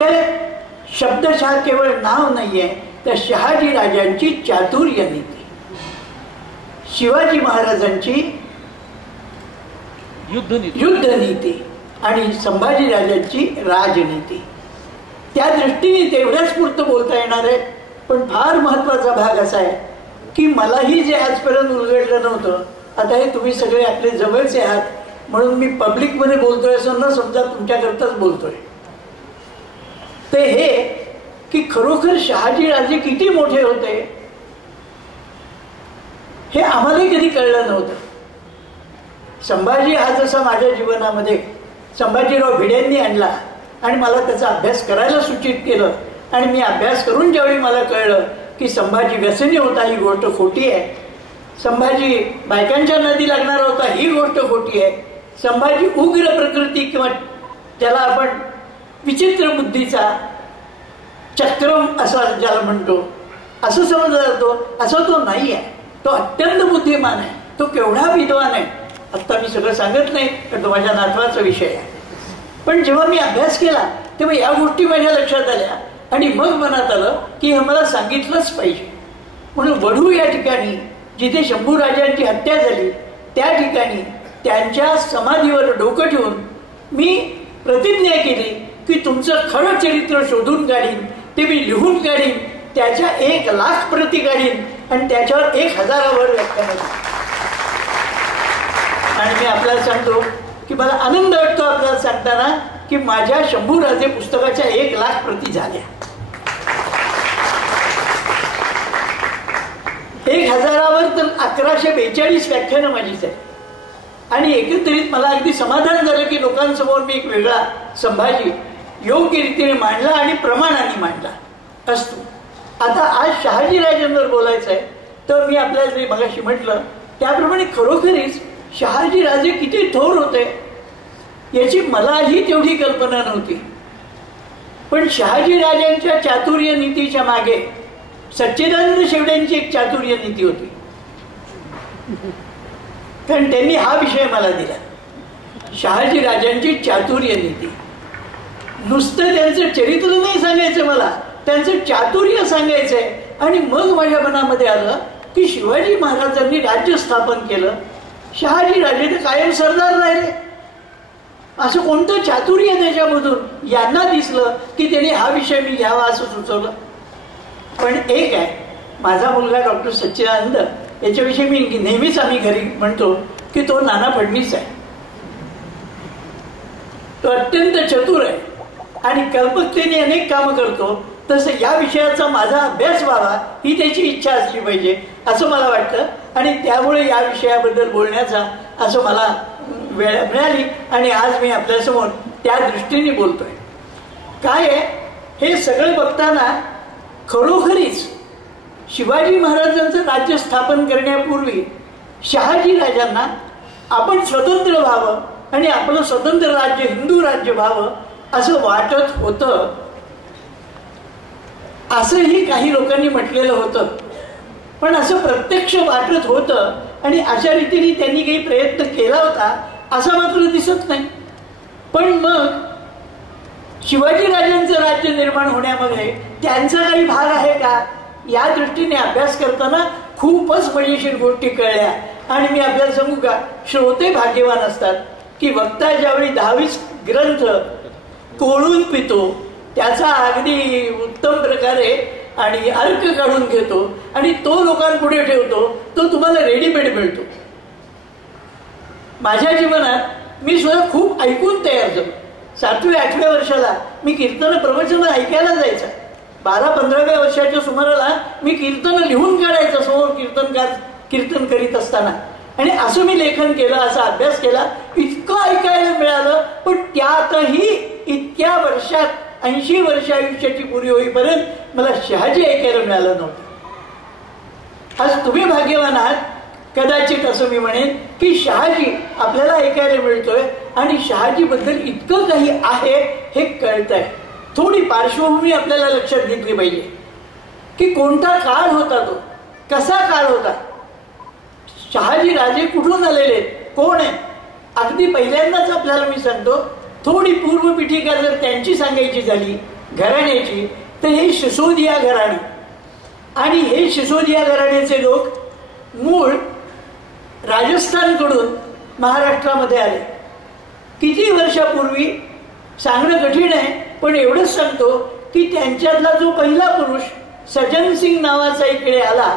शब्दशः केवळ नाव नाहीये, तर शहाजी राजांची चातुर्य नीती, शिवाजी महाराजांची युद्ध नीती आणि संभाजी राजांची राजनीती. त्या दृष्टीने तेवढ्याच पुरतं बोलता येणार आहे. पण फार महत्वाचा भाग असा आहे की मलाही जे आजपर्यंत उलगडलं नव्हतं, आता हे तुम्ही सगळे आपले जवळचे आहात म्हणून मी पब्लिकमध्ये बोलतोय असं न समजा तुमच्याकरताच बोलतोय. ते हे की खरोखर शहाजी राजे किती मोठे होते हे आम्हालाही कधी कळलं नव्हतं. संभाजी हा जसा माझ्या जीवनामध्ये संभाजीराव भिडेंनी आणला आणि मला त्याचा अभ्यास करायला सूचित केलं आणि मी अभ्यास करून ज्यावेळी मला कळलं की संभाजी व्यसनी होता ही गोष्ट खोटी आहे, संभाजी बायकांच्या नदी लागणार होता ही गोष्ट खोटी आहे, संभाजी उग्र प्रकृती किंवा त्याला आपण विचित्र बुद्धीचा चक्रम असा ज्याला म्हणतो असं समजला जातो, असं तो नाही आहे. तो अत्यंत बुद्धिमान आहे, तो केवढा विद्वान आहे आता मी सगळं सांगत नाही तर तो माझ्या नातवाचा विषय आहे. पण जेव्हा मी अभ्यास केला तेव्हा या गोष्टी माझ्या लक्षात आल्या आणि मग मनात आलं की हे मला सांगितलंच पाहिजे. म्हणून वढू या ठिकाणी जिथे शंभू राजांची हत्या झाली त्या ठिकाणी त्यांच्या समाधीवर डोकं ठेवून मी प्रतिज्ञा केली की तुमचं खरं चरित्र शोधून काढीन, ते मी लिहून काढीन, त्याच्या 1,00,000 प्रती काढीन आणि त्याच्यावर 1,000वर व्याख्यान होती. आणि मी आपल्याला सांगतो की मला आनंद वाटतो आपल्याला सांगताना की माझ्या शंभू राजे पुस्तकाच्या 1,00,000 प्रती झाल्या. 1,000वर तर 1142 व्याख्यानं माझीच आहे. आणि एकंदरीत मला अगदी समाधान झालं की लोकांसमोर मी एक वेगळा संभाजी योग्य रीतीने मांडला आणि प्रमाणाने मांडला असतो. आता आज शहाजी राजांवर बोलायचं आहे तर मी आपल्याला जे मगाशी म्हटलं त्याप्रमाणे खरोखरीच शहाजी राजे किती थोर होते याची मलाही तेवढी कल्पना नव्हती. पण शहाजी राजांच्या चातुर्य नीतीच्या मागे सच्चिदानंद शेवड्यांची एक चातुर्य नीती होती. कारण त्यांनी हा विषय मला दिला, शहाजी राजांची चातुर्य नीती. नुसतं त्यांचं चरित्र नाही सांगायचं मला, त्यांचं चातुर्य सांगायचंय. आणि मग माझ्या मनामध्ये आलं की शिवाजी महाराजांनी राज्य स्थापन केलं, शहाजी राजे तर कायम सरदार राहिले, असं कोणतं चातुर्य त्याच्यामधून यांना दिसलं की त्याने हा विषय मी घ्यावा असं सुचवलं. पण एक आहे, माझा मुलगा डॉक्टर सच्चिदानंद याच्याविषयी मी नेहमीच आम्ही घरी म्हणतो की तो नाना फडणीस आहे. तो अत्यंत चतुर आहे आणि कल्पकतेने अनेक कामं करतो. तसं या विषयाचा माझा अभ्यास व्हावा ही त्याची इच्छा असली पाहिजे असं मला वाटतं. आणि त्यामुळे या विषयाबद्दल बोलण्याचा असं मला वेळ मिळाली आणि आज मी आपल्यासमोर त्या दृष्टीने बोलतोय. काय आहे हे सगळं बघताना खरोखरीच शिवाजी महाराजांचं राज्य स्थापन करण्यापूर्वी शहाजी राजांना आपण स्वतंत्र व्हावं आणि आपलं स्वतंत्र राज्य हिंदू राज्य व्हावं असं वाटत होतं, असंही काही लोकांनी म्हटलेलं होतं. पण असं प्रत्यक्ष वाटत होतं आणि अशा रीतीने त्यांनी काही प्रयत्न केला होता असं मात्र दिसत नाही. पण मग शिवाजी राजांचं राज्य निर्माण होण्यामध्ये त्यांचा काही भाग आहे का या दृष्टीने अभ्यास करताना खूपच मजेशीर गोष्टी कळल्या. आणि मी आपल्याला सांगू का, श्रोते भाग्यवान असतात की वक्ता ज्यावेळी 10-20 ग्रंथ कोळून पितो, त्याचा अगदी उत्तम प्रकारे आणि अर्क काढून घेतो आणि तो लोकांपुढे ठेवतो, तो तुम्हाला रेडीमेड मिळतो. माझ्या जीवनात मी सुद्धा खूप ऐकून तयार झालो. 7व्या-8व्या वर्षाला मी कीर्तन प्रवचन ऐकायला जायचं. 12-15व्या वर्षाच्या सुमाराला मी कीर्तन लिहून काढायचं समोर कीर्तनकार कीर्तन करीत असताना. आणि असं मी लेखन केलं, असा अभ्यास केला, इतकं ऐकायला मिळालं. पण त्यातही इतक्या वर्षात 80 वर्ष आयुष्याची पुरी होईपर्यंत मला शहाजी ऐकायला मिळालं नव्हतं. आज तुम्ही भाग्यवान आहात कदाचित असं मी म्हणेन की शहाजी आपल्याला ऐकायला मिळतोय आणि शहाजी बद्दल इतकं काही आहे हे कळतंय. थोडी पार्श्वभूमी आपल्याला लक्षात घेतली पाहिजे की कोणता काळ होता, तो कसा काळ होता, शहाजी राजे कुठून आलेले, कोण आहे. अगदी पहिल्यांदाच आपल्याला मी सांगतो, थोडी पूर्वपीठिका जर त्यांची सांगायची झाली घराण्याची, तर हे सिसोदिया घराणे. आणि हे सिसोदिया घराण्याचे लोक मूळ राजस्थानकडून महाराष्ट्रामध्ये आले. किती वर्षापूर्वी सांगणं कठीण आहे, पण एवढंच सांगतो की त्यांच्यातला जो पहिला पुरुष सज्जन सिंग नावाचा इकडे आला,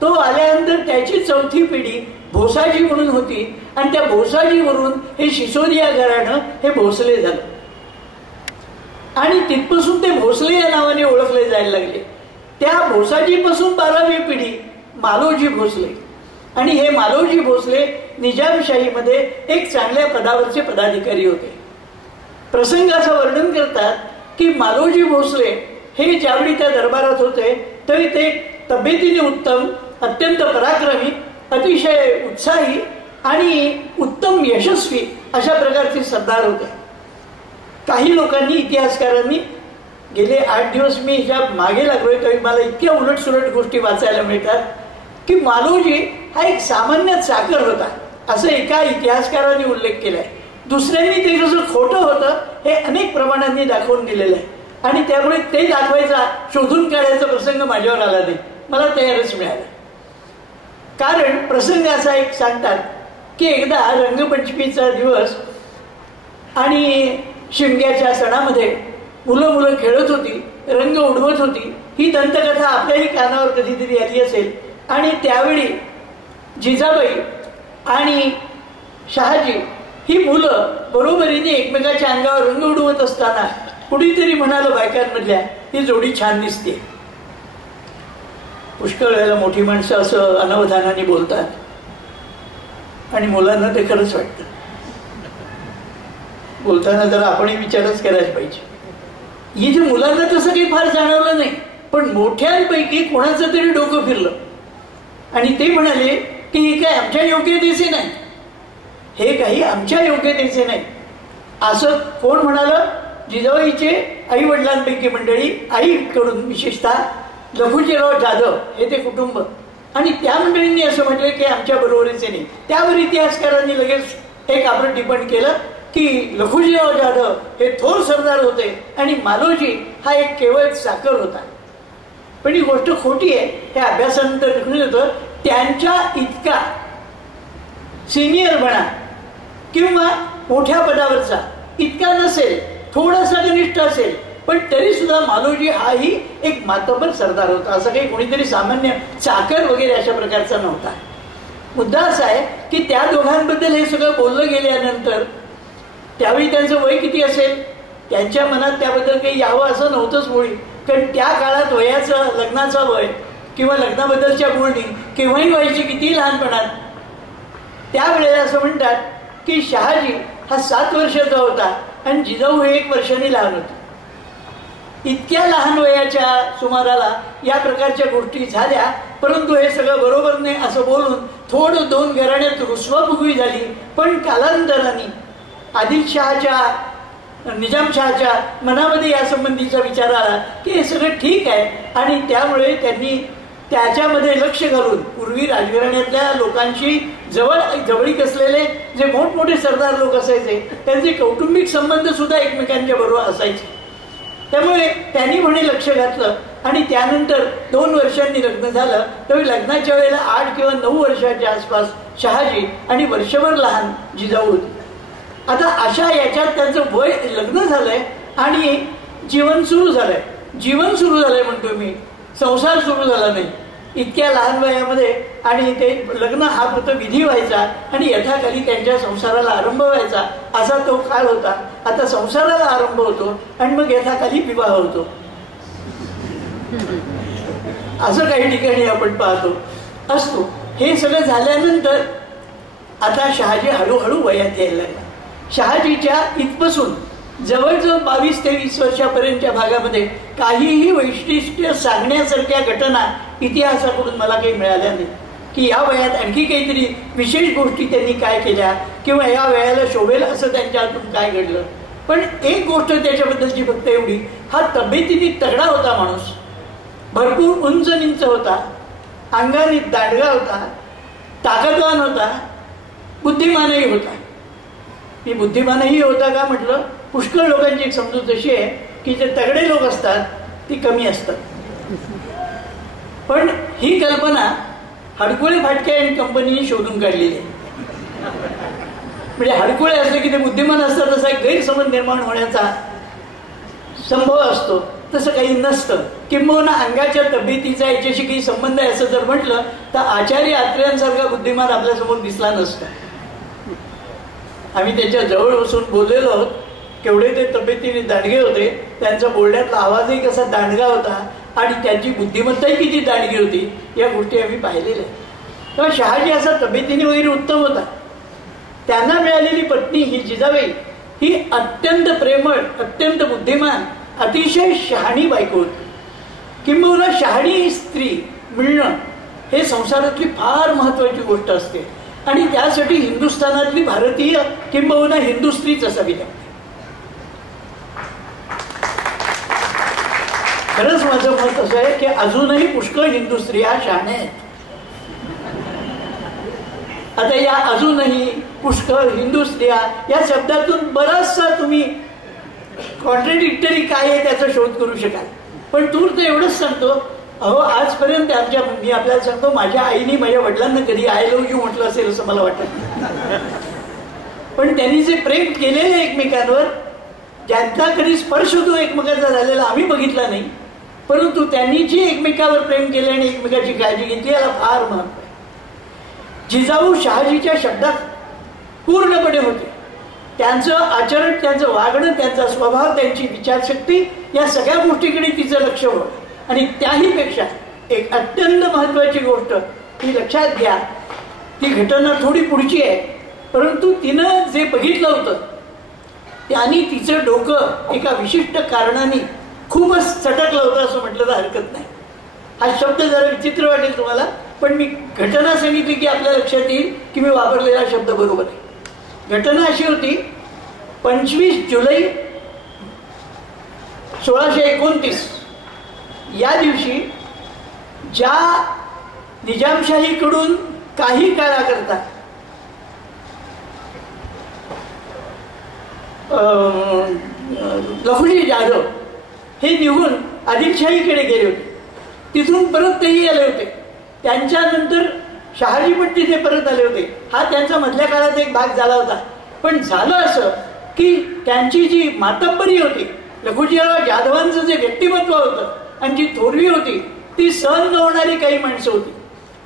तो आल्यानंतर त्याची चौथी पिढी भोसाजी म्हणून होती. आणि त्या भोसाजीवरून हे सिसोदिया घराणं हे भोसले झालं. आणि तिथपासून ते भोसले या नावाने ओळखले जायला लागले. त्या भोसाजीपासून 12वी पिढी मालोजी भोसले. आणि हे मालोजी भोसले निजामशाहीमध्ये एक चांगल्या पदावरचे पदाधिकारी होते. प्रसंगाचं वर्णन करतात की मालोजी भोसले हे ज्यावेळी त्या दरबारात होते तरी ते तब्येतीने उत्तम, अत्यंत पराक्रमी, अतिशय उत्साही आणि उत्तम यशस्वी अशा प्रकारचे सरदार होते. काही लोकांनी, इतिहासकारांनी, गेले 8 दिवस मी ह्या मागे लागलोय तरी मला इतक्या उलटसुलट गोष्टी वाचायला मिळतात की मालोजी हा एक सामान्य चाकर होता असं एका इतिहासकारांनी उल्लेख केलाय. दुसऱ्यांनी ते कसं खोटं होतं हे अनेक प्रमाणांनी दाखवून दिलेलं आहे. आणि त्यामुळे ते दाखवायचा, शोधून काढायचा प्रसंग माझ्यावर आला नाही, मला तयारच मिळाला. कारण प्रसंग असा एक सांगतात की एकदा रंगपंचमीचा दिवस आणि शिमग्याच्या सणामध्ये मुलं खेळत होती, रंग उडवत होती. ही दंतकथा आपल्याही कानावर कधीतरी आली असेल. आणि त्यावेळी जिजाबाई आणि शहाजी ही मुलं बरोबरीने एकमेकाच्या अंगावर रंग उडवत असताना कुणीतरी म्हणालं बायकांमधल्या, ही जोडी छान दिसते. पुष्कळ वेळेला मोठी माणसं असं अनवधानाने बोलतात आणि मुलांना ते खरंच वाटतं. बोलताना जरा आपणही विचारच करायला पाहिजे. इथे मुलांना तसं काही फार जाणवलं नाही, पण मोठ्यांपैकी कोणाचं तरी डोकं फिरलं आणि ते म्हणाले की हे काय आमच्या योग्यतेचे नाही, हे काही आमच्या योग्यतेचे नाही. असं कोण म्हणालं? जिजाबाईचे आई वडिलांपैकी मंडळी, आईकडून विशेषतः लखुजीराव जाधव हे ते कुटुंब, आणि त्या मंडळींनी असं म्हटलं की आमच्या बरोबरीचे नाही. त्यावर इतिहासकारांनी लगेच एक आपण टिप्पण केलं की लखुजीराव जाधव हे थोर सरदार होते आणि मालोजी हा एक केवळ चाकर होता. पण ही गोष्ट खोटी आहे, हे अभ्यासानंतर दिसून येतं. त्यांच्या इतका सिनियर म्हणा किंवा मोठ्या पदावरचा इतका नसेल, थोडासा कनिष्ठ असेल, पण तरी सुद्धा मालोजी हाही एक मातबर सरदार होता. असं काही कोणीतरी सामान्य चाकर वगैरे अशा प्रकारचा नव्हता. मुद्दा असा आहे की त्या दोघांबद्दल हे सगळं बोललं गेल्यानंतर त्यावेळी त्यांचं वय किती असेल, त्यांच्या मनात त्याबद्दल काही यावं असं नव्हतंच मुळी. कारण त्या काळात वयाचं, लग्नाचं वय किंवा लग्नाबद्दलच्या बोलणी केव्हाही व्हायची किती लहानपणात. त्यावेळेला असं म्हणतात की शहाजी हा 7 वर्षाचा होता आणि जिजाऊ हे 1 वर्षांनी लहान होते. इतक्या लहान वयाच्या सुमाराला या प्रकारच्या गोष्टी झाल्या. परंतु हे सगळं बरोबर नाही असं बोलून थोडं 2 घराण्यात रुसवाफुगवी झाली. पण कालांतराने आदिलशहाच्या, निजामशहाच्या मनामध्ये या संबंधीचा विचार आला की हे सगळं ठीक आहे. आणि त्यामुळे त्यांनी त्याच्यामध्ये लक्ष घालून पूर्वी राजघराण्यातल्या लोकांशी जवळीक असलेले जे मोठमोठे सरदार लोक असायचे त्यांचे कौटुंबिक संबंध सुद्धा एकमेकांच्या बरोबर असायचे. त्यामुळे त्यांनी म्हणे लक्ष घातलं आणि त्यानंतर 2 वर्षांनी लग्न झालं. त्यावेळी लग्नाच्या वेळेला 8 किंवा 9 वर्षाच्या आसपास शहाजी आणि वर्षभर लहान जिजाऊ होती. आता अशा याच्यात त्यांचं वय, लग्न झालंय आणि जीवन सुरू झालंय. जीवन सुरू झालंय म्हणतो मी, संसार सुरू झाला नाही इतक्या लहान वयामध्ये. आणि ते लग्न हा फक्त विधी व्हायचा आणि यथाकाली त्यांच्या संसाराला आरंभ व्हायचा असा तो काळ होता. आता संसाराला आरंभ होतो आणि मग यथाकाली विवाह होतो. असं काही ठिकाणी आपण पाहतो असतो. हे सगळं झाल्यानंतर आता शहाजी हळूहळू वयात यायला लागला. शहाजीच्या इथपासून जवळजवळ 22 ते 20 वर्षापर्यंतच्या भागामध्ये काहीही वैशिष्ट्य सांगण्यासारख्या घटना इतिहासाकडून मला काही मिळाल्या नाही की या वयात आणखी काहीतरी विशेष गोष्टी त्यांनी काय केल्या किंवा या वयाला शोभेल असं त्यांच्या हातून काय घडलं. पण एक गोष्ट त्याच्याबद्दलची फक्त एवढी, हा तब्येतीने तगडा होता माणूस, भरपूर उंच निंच होता, अंगाने दांडगा होता, ताकदवान होता, बुद्धिमानही होता. मी बुद्धिमानही होता का म्हटलं, पुष्कळ लोकांची एक समजूत अशी आहे की जे तगडे लोक असतात ती कमी असतात. पण ही कल्पना हडकुळे फाटके अँड कंपनीने शोधून काढलेली आहे. म्हणजे हडकुळे असले की ते बुद्धिमान असतात असा एक गैरसमज निर्माण होण्याचा संभव असतो. तसं काही नसतं. किंबहुना अंगाच्या तब्येतीचा याच्याशी काही संबंध आहे असं जर म्हटलं तर आचार्य अत्र्यांसारखा बुद्धिमान आपल्यासमोर दिसला नसता. आम्ही त्याच्या जवळ बसून बोललेलो आहोत. केवढे ते तब्येतीने दांडगे होते, त्यांचा बोलण्यातला आवाजही कसा दांडगा होता आणि त्यांची बुद्धिमत्ताही किती दांडगी होती, या गोष्टी आम्ही पाहिलेल्या. तेव्हा शहाजी असा तब्येतीने वगैरे उत्तम होता. त्यांना मिळालेली पत्नी ही जिजाबाई ही अत्यंत प्रेमळ, अत्यंत बुद्धिमान, अतिशय शहाणी बायको होती. किंबहुना शहाणी स्त्री मिळणं हे संसारातली फार महत्वाची गोष्ट असते आणि त्यासाठी हिंदुस्थानातली भारतीय किंबहुना हिंदू स्त्रीच असावी लागते. खरंच माझं मत असं आहे की अजूनही पुष्कळ हिंदू स्त्रिया शहाण्या आहेत. आता या अजूनही पुष्कळ हिंदू स्त्रिया या शब्दातून बराचसा तुम्ही कॉन्ट्रडिक्टरी काय आहे त्याचा शोध करू शकाल. पण तूर तर एवढंच सांगतो, अहो आजपर्यंत मी आपल्याला सांगतो, माझ्या आईने माझ्या वडिलांना कधी आय लव्ह यू म्हटलं असेल असं मला वाटत. पण त्यांनी जे प्रेम केलेले एकमेकांवर, ज्यांचा कधी स्पर्श तो एकमेकांचा झालेला आम्ही बघितला नाही, परंतु त्यांनी जे एकमेकावर प्रेम केले आणि एकमेकाची काळजी घेतली याला फार महत्व आहे. जिजाऊ शहाजीच्या शब्दात पूर्णपणे होते. त्यांचं आचरण, त्यांचं वागणं, त्यांचा स्वभाव, त्यांची विचारशक्ती या सगळ्या गोष्टीकडे तिचं लक्ष होतं. आणि त्याही पेक्षा एक अत्यंत महत्वाची गोष्ट ती लक्षात घ्या. ती घटना थोडी पुढची आहे, परंतु तिनं जे बघितलं होतं त्यांनी तिचं डोकं एका विशिष्ट कारणाने खूपच चटकलं होतं असं म्हटलं तर हरकत नाही. हा शब्द जरा विचित्र वाटेल तुम्हाला, पण मी घटना सांगितली की आपल्या लक्षात येईल की मी वापरलेला शब्द बरोबर आहे. घटना अशी होती, 25 जुलै 1629 या दिवशी ज्या निजामशाहीकडून काही काळाकरता लखुजी जाधव हे निघून आदिलशाहीकडे गेले होते, तिथून परत तेही आले होते. त्यांच्यानंतर शहाजी पण तिथे परत आले होते. हा त्यांचा मधल्या काळात एक भाग झाला होता. पण झालं असं की त्यांची जी मातब्बरी होती, लखुजीराव जाधवांचं जे व्यक्तिमत्व होतं आणि जी थोरवी होती ती सहन न होणारी काही माणसं होती.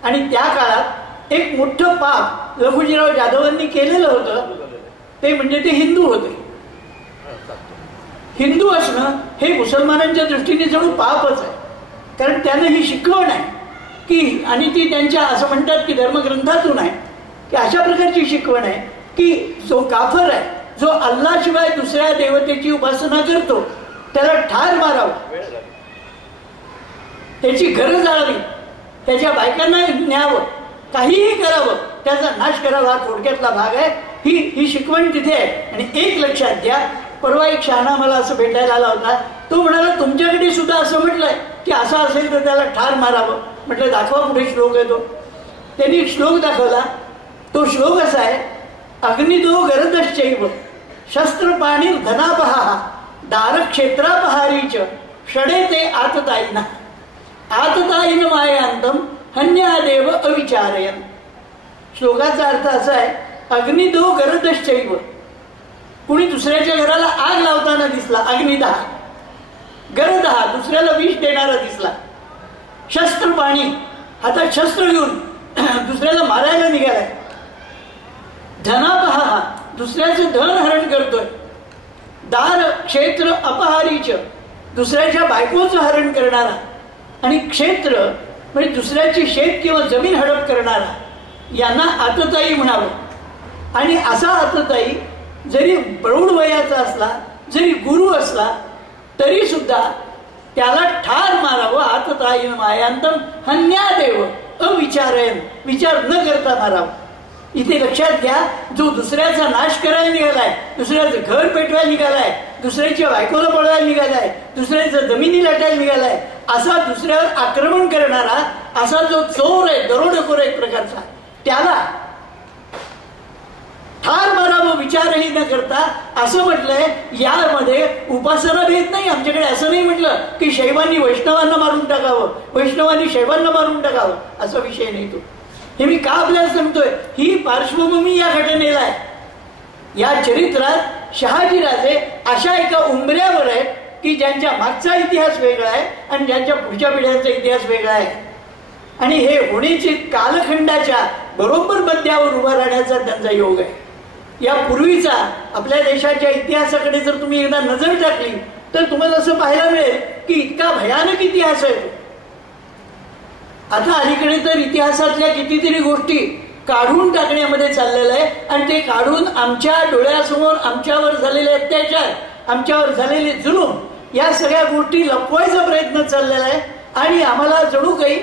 आणि त्या काळात एक मोठं पाप लखुजीराव जाधवांनी केलेलं होतं, ते म्हणजे ते हिंदू होते. हिंदू असणं हे मुसलमानांच्या दृष्टीने जणू पापच आहे. कारण त्यानं ही शिकवण आहे की, आणि ती त्यांच्या असं म्हणतात की धर्मग्रंथातून आहे की अशा प्रकारची शिकवण आहे की जो काफर आहे, जो अल्लाशिवाय दुसऱ्या देवतेची उपासना करतो, त्याला ठार मारावं, त्याची घरं जाळावी, त्याच्या बायकांना न्यावं, काहीही करावं, त्याचा नाश करावा, हा थोडक्यातला भाग आहे. ही शिकवण तिथे आहे. आणि एक लक्षात घ्या, परवा एक शहाणा मला असं भेटायला आला होता. तो म्हणाला तुमच्याकडे सुद्धा असं म्हटलंय की असं असेल तर त्याला ठार मारावं. म्हटलं दाखवा कुठे श्लोक आहे तो. त्यांनी एक श्लोक दाखवला. तो श्लोक असा आहे, अग्निदो गरदश्चैव शस्त्रपाणी धनापहा दारक्षेत्रापहारीच षडे ते आतताईना आतताईन मायांतम हन्यादेव अविचारयन. श्लोकाचा अर्थ असा आहे, अग्निदो गरदश्चैव, कुणी दुसऱ्याच्या घराला आग लावताना दिसला, अग्निदहा, गरदहा, दुसऱ्याला विष देणारा दिसला, शस्त्रपाणी, हातात शस्त्र घेऊन दुसऱ्याला मारायला निघालाय, धनापहा, दुसऱ्याचं धन हरण करतोय, दार क्षेत्र अपहारीच, दुसऱ्याच्या बायकोचं हरण करणारा, आणि क्षेत्र म्हणजे दुसऱ्याची शेत किंवा जमीन हडप करणारा, यांना आतताई म्हणावं. आणि असा आतताई जरी प्रौढ वयाचा असला, जरी गुरु असला, तरी सुद्धा त्याला ठार मारावं. आतताई मायांतम हन्यादेव अविचारयन, विचार न करता मारावं. इथे लक्षात घ्या, जो दुसऱ्याचा नाश करायला निघालाय, दुसऱ्याचं घर पेटवायला निघालाय, दुसऱ्याच्या बायकोला पळवायला निघालाय, दुसऱ्याचं जमिनी लाटायला निघालाय, असा दुसऱ्यावर आक्रमण करणारा असा जो चोर आहे, दरोडेखोर एक प्रकारचा, त्याला ठार मारावं, विचारही न करता असं म्हटलंय यामध्ये उपासना भेद नाही आमच्याकडे. असं नाही म्हटलं की शैवांनी वैष्णवांना मारून टाकावं, वैष्णवांनी शैवांना मारून टाकावं, असा विषय नाही तो. हे मी का आपल्याला सांगतोय, ही पार्श्वभूमी या घटनेला आहे. या चरित्रात शहाजीराजे अशा एका उंबऱ्यावर आहेत की ज्यांच्या मागचा इतिहास वेगळा आहे आणि ज्यांच्या पुढच्या पिढ्यांचा इतिहास वेगळा आहे. आणि हे होण्याची कालखंडाच्या बरोबर बद्यावर उभा राहण्याचा त्यांचा योग आहे. या पूर्वीचा आपल्या देशाच्या इतिहासाकडे जर तुम्ही एकदा नजर टाकली तर तुम्हाला असं पाहायला मिळेल की इतका भयानक इतिहास आहे. आता अलीकडे तर इतिहासातल्या कितीतरी गोष्टी काढून टाकण्यामध्ये चाललेलं आहे आणि ते काढून आमच्या डोळ्यासमोर आमच्यावर झालेले अत्याचार, आमच्यावर झालेले जुलूम, या सगळ्या गोष्टी लपवायचा प्रयत्न चाललेला आहे. आणि आम्हाला जणू काही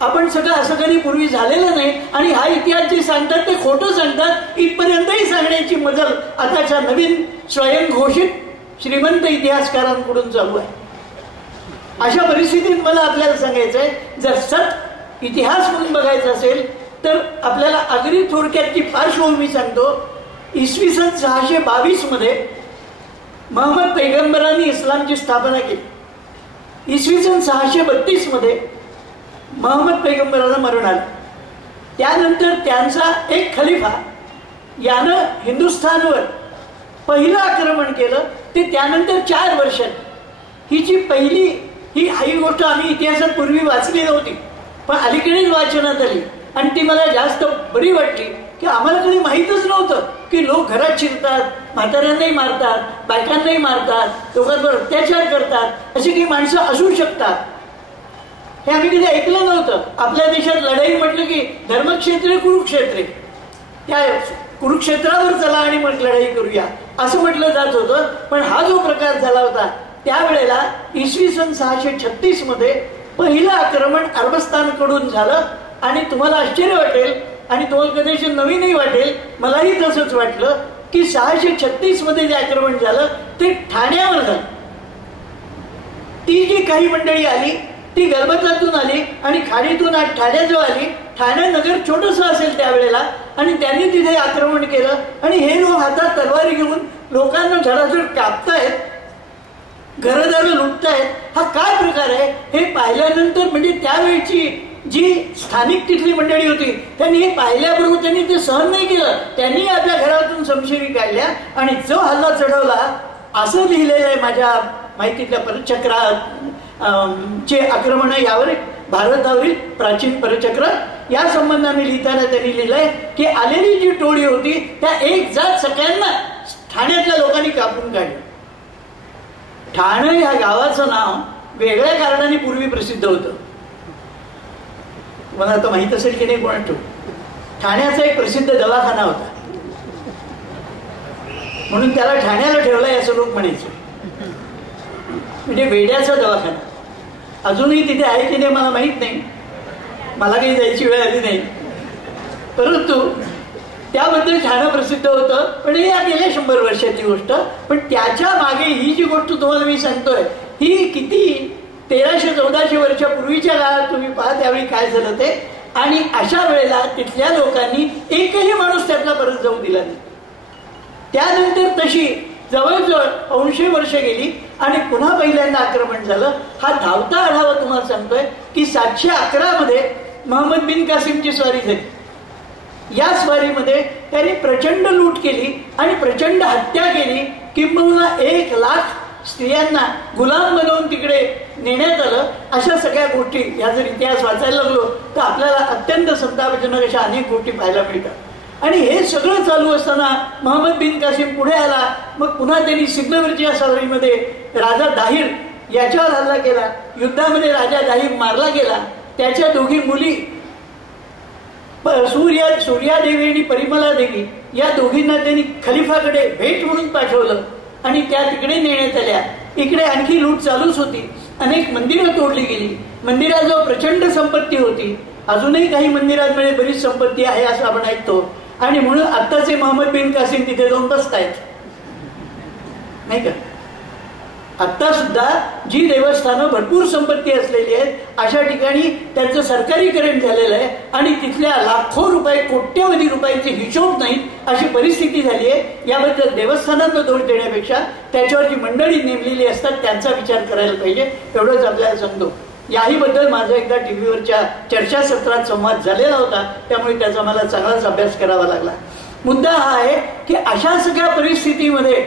आपण सगळं असं कधी पूर्वी झालेलं नाही आणि हा इतिहास जे सांगतात ते खोटं सांगतात इथपर्यंतही सांगण्याची मजल आताच्या नवीन स्वयंघोषित श्रीमंत इतिहासकारांकडून चालू आहे. अशा परिस्थितीत मला आपल्याला सांगायचंय, जर सत इतिहास म्हणून बघायचा असेल तर आपल्याला अगदी थोडक्यातची पार्श्वभूमी सांगतो. इसवी सन 622 मध्ये महम्मद पैगंबरांनी इस्लामची स्थापना केली. इसवी सन 632 मध्ये महम्मद पैगंबराला मरण आलं. त्यानंतर त्यांचा एक खलिफा यानं हिंदुस्थानवर पहिलं आक्रमण केलं. ते त्यानंतर 4 वर्षात. ही जी पहिली ही गोष्ट आम्ही इतिहासात पूर्वी वाचली नव्हती पण अलीकडेच वाचनात आली आणि ती मला जास्त बरी वाटली की आम्हाला कधी माहीतच नव्हतं की लोक घरात शिरतात, म्हाताऱ्यांनाही मारतात, बायकांनाही मारतात, लोकांवर अत्याचार करतात, अशी काही माणसं असू शकतात. हे आम्ही कधी ऐकलं नव्हतं. आपल्या देशात लढाई म्हटलं की धर्मक्षेत्र कुरुक्षेत्रे, त्या कुरुक्षेत्रावर चला आणि मग लढाई करूया असं म्हटलं जात होतं. पण हा जो प्रकार झाला होता त्यावेळेला इसवी सन 636 मध्ये पहिलं आक्रमण अरबस्तानकडून झालं. आणि तुम्हाला आश्चर्य वाटेल आणि तुम्हाला कदाचित नवीनही वाटेल, मलाही तसंच वाटलं की 636 मध्ये जे आक्रमण झालं ते ठाण्यावर झालं. ती जी काही मंडळी आली ती गलबतातून आली आणि खाडीतून ठाण्याजवळ आली. ठाणे नगर छोटंसं असेल त्यावेळेला आणि त्यांनी तिथे आक्रमण केलं आणि हे लोक हातात तलवारी घेऊन लोकांना झडाझड कापतायत, घरदारं लुटतायत. हा काय प्रकार आहे हे पाहिल्यानंतर म्हणजे त्यावेळची जी स्थानिक तिथली मंडळी होती त्यांनी हे पाहिल्याबरोबर त्यांनी ते सहन नाही केलं. त्यांनी आपल्या घरातून समशिरी काढल्या आणि जो हल्ला चढवला असं लिहिलेलं आहे माझ्या माहितीतल्या परचक्रा चे आक्रमण यावर भारतावरील प्राचीन परचक्र या संबंधाने लिहिताना त्यांनी लिहिलंय की आलेली जी टोळी होती त्या एक जात सगळ्यांना ठाण्यातल्या लोकांनी कापून काढलं. ठाणे ह्या गावाचं नाव वेगळ्या कारणाने पूर्वी प्रसिद्ध होतं. मला आता माहित असेल की नाही कोण ठाण्याचा एक प्रसिद्ध दवाखाना होता म्हणून त्याला ठाण्याला ठेवलाय असं लोक म्हणायचे. म्हणजे वेड्याचा दवाखाना अजूनही तिथे आहे की नाही मला माहित नाही, मला काही जायची वेळ आली नाही, परंतु त्याबद्दल ठाणं प्रसिद्ध होतं. पण हे या गेल्या 100 वर्षाची गोष्ट. पण त्याच्या मागे ही जी गोष्ट तुम्हाला मी सांगतोय ही किती 1300-1400 वर्षापूर्वीच्या काळात तुम्ही पहा त्यावेळी काय झालं ते. आणि अशा वेळेला तिथल्या लोकांनी एकही माणूस त्यातला परत जाऊ दिला नाही. त्यानंतर तशी जवळजवळ 200 वर्ष गेली आणि पुन्हा पहिल्यांदा आक्रमण झालं. हा धावता आढावा तुम्हाला सांगतोय की 711 मध्ये महम्मद बिन कासिमची स्वारी झाली. या स्वारीमध्ये त्यांनी प्रचंड लूट केली आणि प्रचंड हत्या केली. किंबहुना 1 लाख स्त्रियांना गुलाम बनवून तिकडे नेण्यात आलं. अशा सगळ्या गोष्टी ह्या जर इतिहास वाचायला लागलो तर आपल्याला अत्यंत संतापजनक अशा अनेक गोष्टी पाहायला मिळतात. आणि हे सगळं चालू असताना महम्मद बिन कासिम पुढे आला. मग पुन्हा त्यांनी सिद्धवरच्या स्वारीमध्ये राजा दाहिर याच्यावर हल्ला केला. युद्धामध्ये राजा दाहिर मारला गेला. त्याच्या 2 मुली सूर्यादेवी आणि परिमला देवी या दोघींना त्यांनी खलिफाकडे भेट म्हणून पाठवलं आणि त्या तिकडे नेण्यात आल्या. इकडे आणखी लूट चालूच होती. अनेक मंदिरं तोडली गेली. मंदिराजवळ प्रचंड संपत्ती होती. अजूनही काही मंदिरांमध्ये बरीच संपत्ती आहे असं आपण ऐकतो. आणि म्हणून आत्ताचे महम्मद बिन कासिम तिथे जाऊन बसतायत नाही का. आत्ता सुद्धा जी देवस्थानं भरपूर संपत्ती असलेली आहेत अशा ठिकाणी त्यांचं सरकारीकरण झालेलं आहे आणि तिथल्या लाखो रुपये कोट्यवधी रुपयाचे हिशोब नाही अशी परिस्थिती झाली आहे. याबद्दल देवस्थानांना दोष देण्यापेक्षा त्याच्यावर जी मंडळी नेमलेली असतात त्यांचा विचार करायला पाहिजे, एवढंच आपल्याला सांगतो. याही बद्दल माझा एकदा टीव्हीवरच्या चर्चासत्रात संवाद झालेला होता, त्यामुळे त्याचा मला चांगलाच अभ्यास करावा लागला. मुद्दा हा आहे की अशा सगळ्या परिस्थितीमध्ये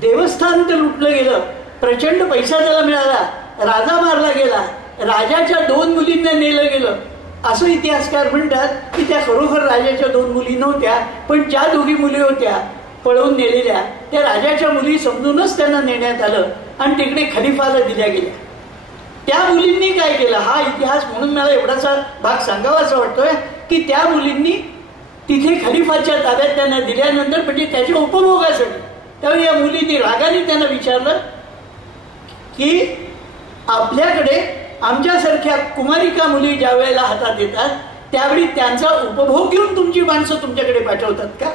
देवस्थान तर लुटलं गेलं, प्रचंड पैसा त्याला मिळाला, राजा मारला गेला, राजाच्या 2 मुलींना नेलं गेलं. असं इतिहासकार म्हणतात की त्या खरोखर राजाच्या 2 मुली नव्हत्या, पण ज्या 2 मुली होत्या पळवून नेलेल्या त्या राजाच्या मुली समजूनच त्यांना नेण्यात आलं आणि तिकडे खलिफाला दिल्या गेल्या. त्या मुलींनी काय केलं हा इतिहास, म्हणून मला एवढासा भाग सांगावा असं वाटतोय की त्या मुलींनी तिथे खलिफाच्या ताब्यात त्यांना दिल्यानंतर म्हणजे त्याच्या उपभोगासाठी, त्यावेळी या मुलींनी रागाने त्यांना विचारलं की आपल्याकडे आमच्यासारख्या कुमारिका मुली ज्या वेळेला हातात येतात त्यावेळी त्यांचा उपभोग घेऊन तुमची माणसं तुमच्याकडे पाठवतात का?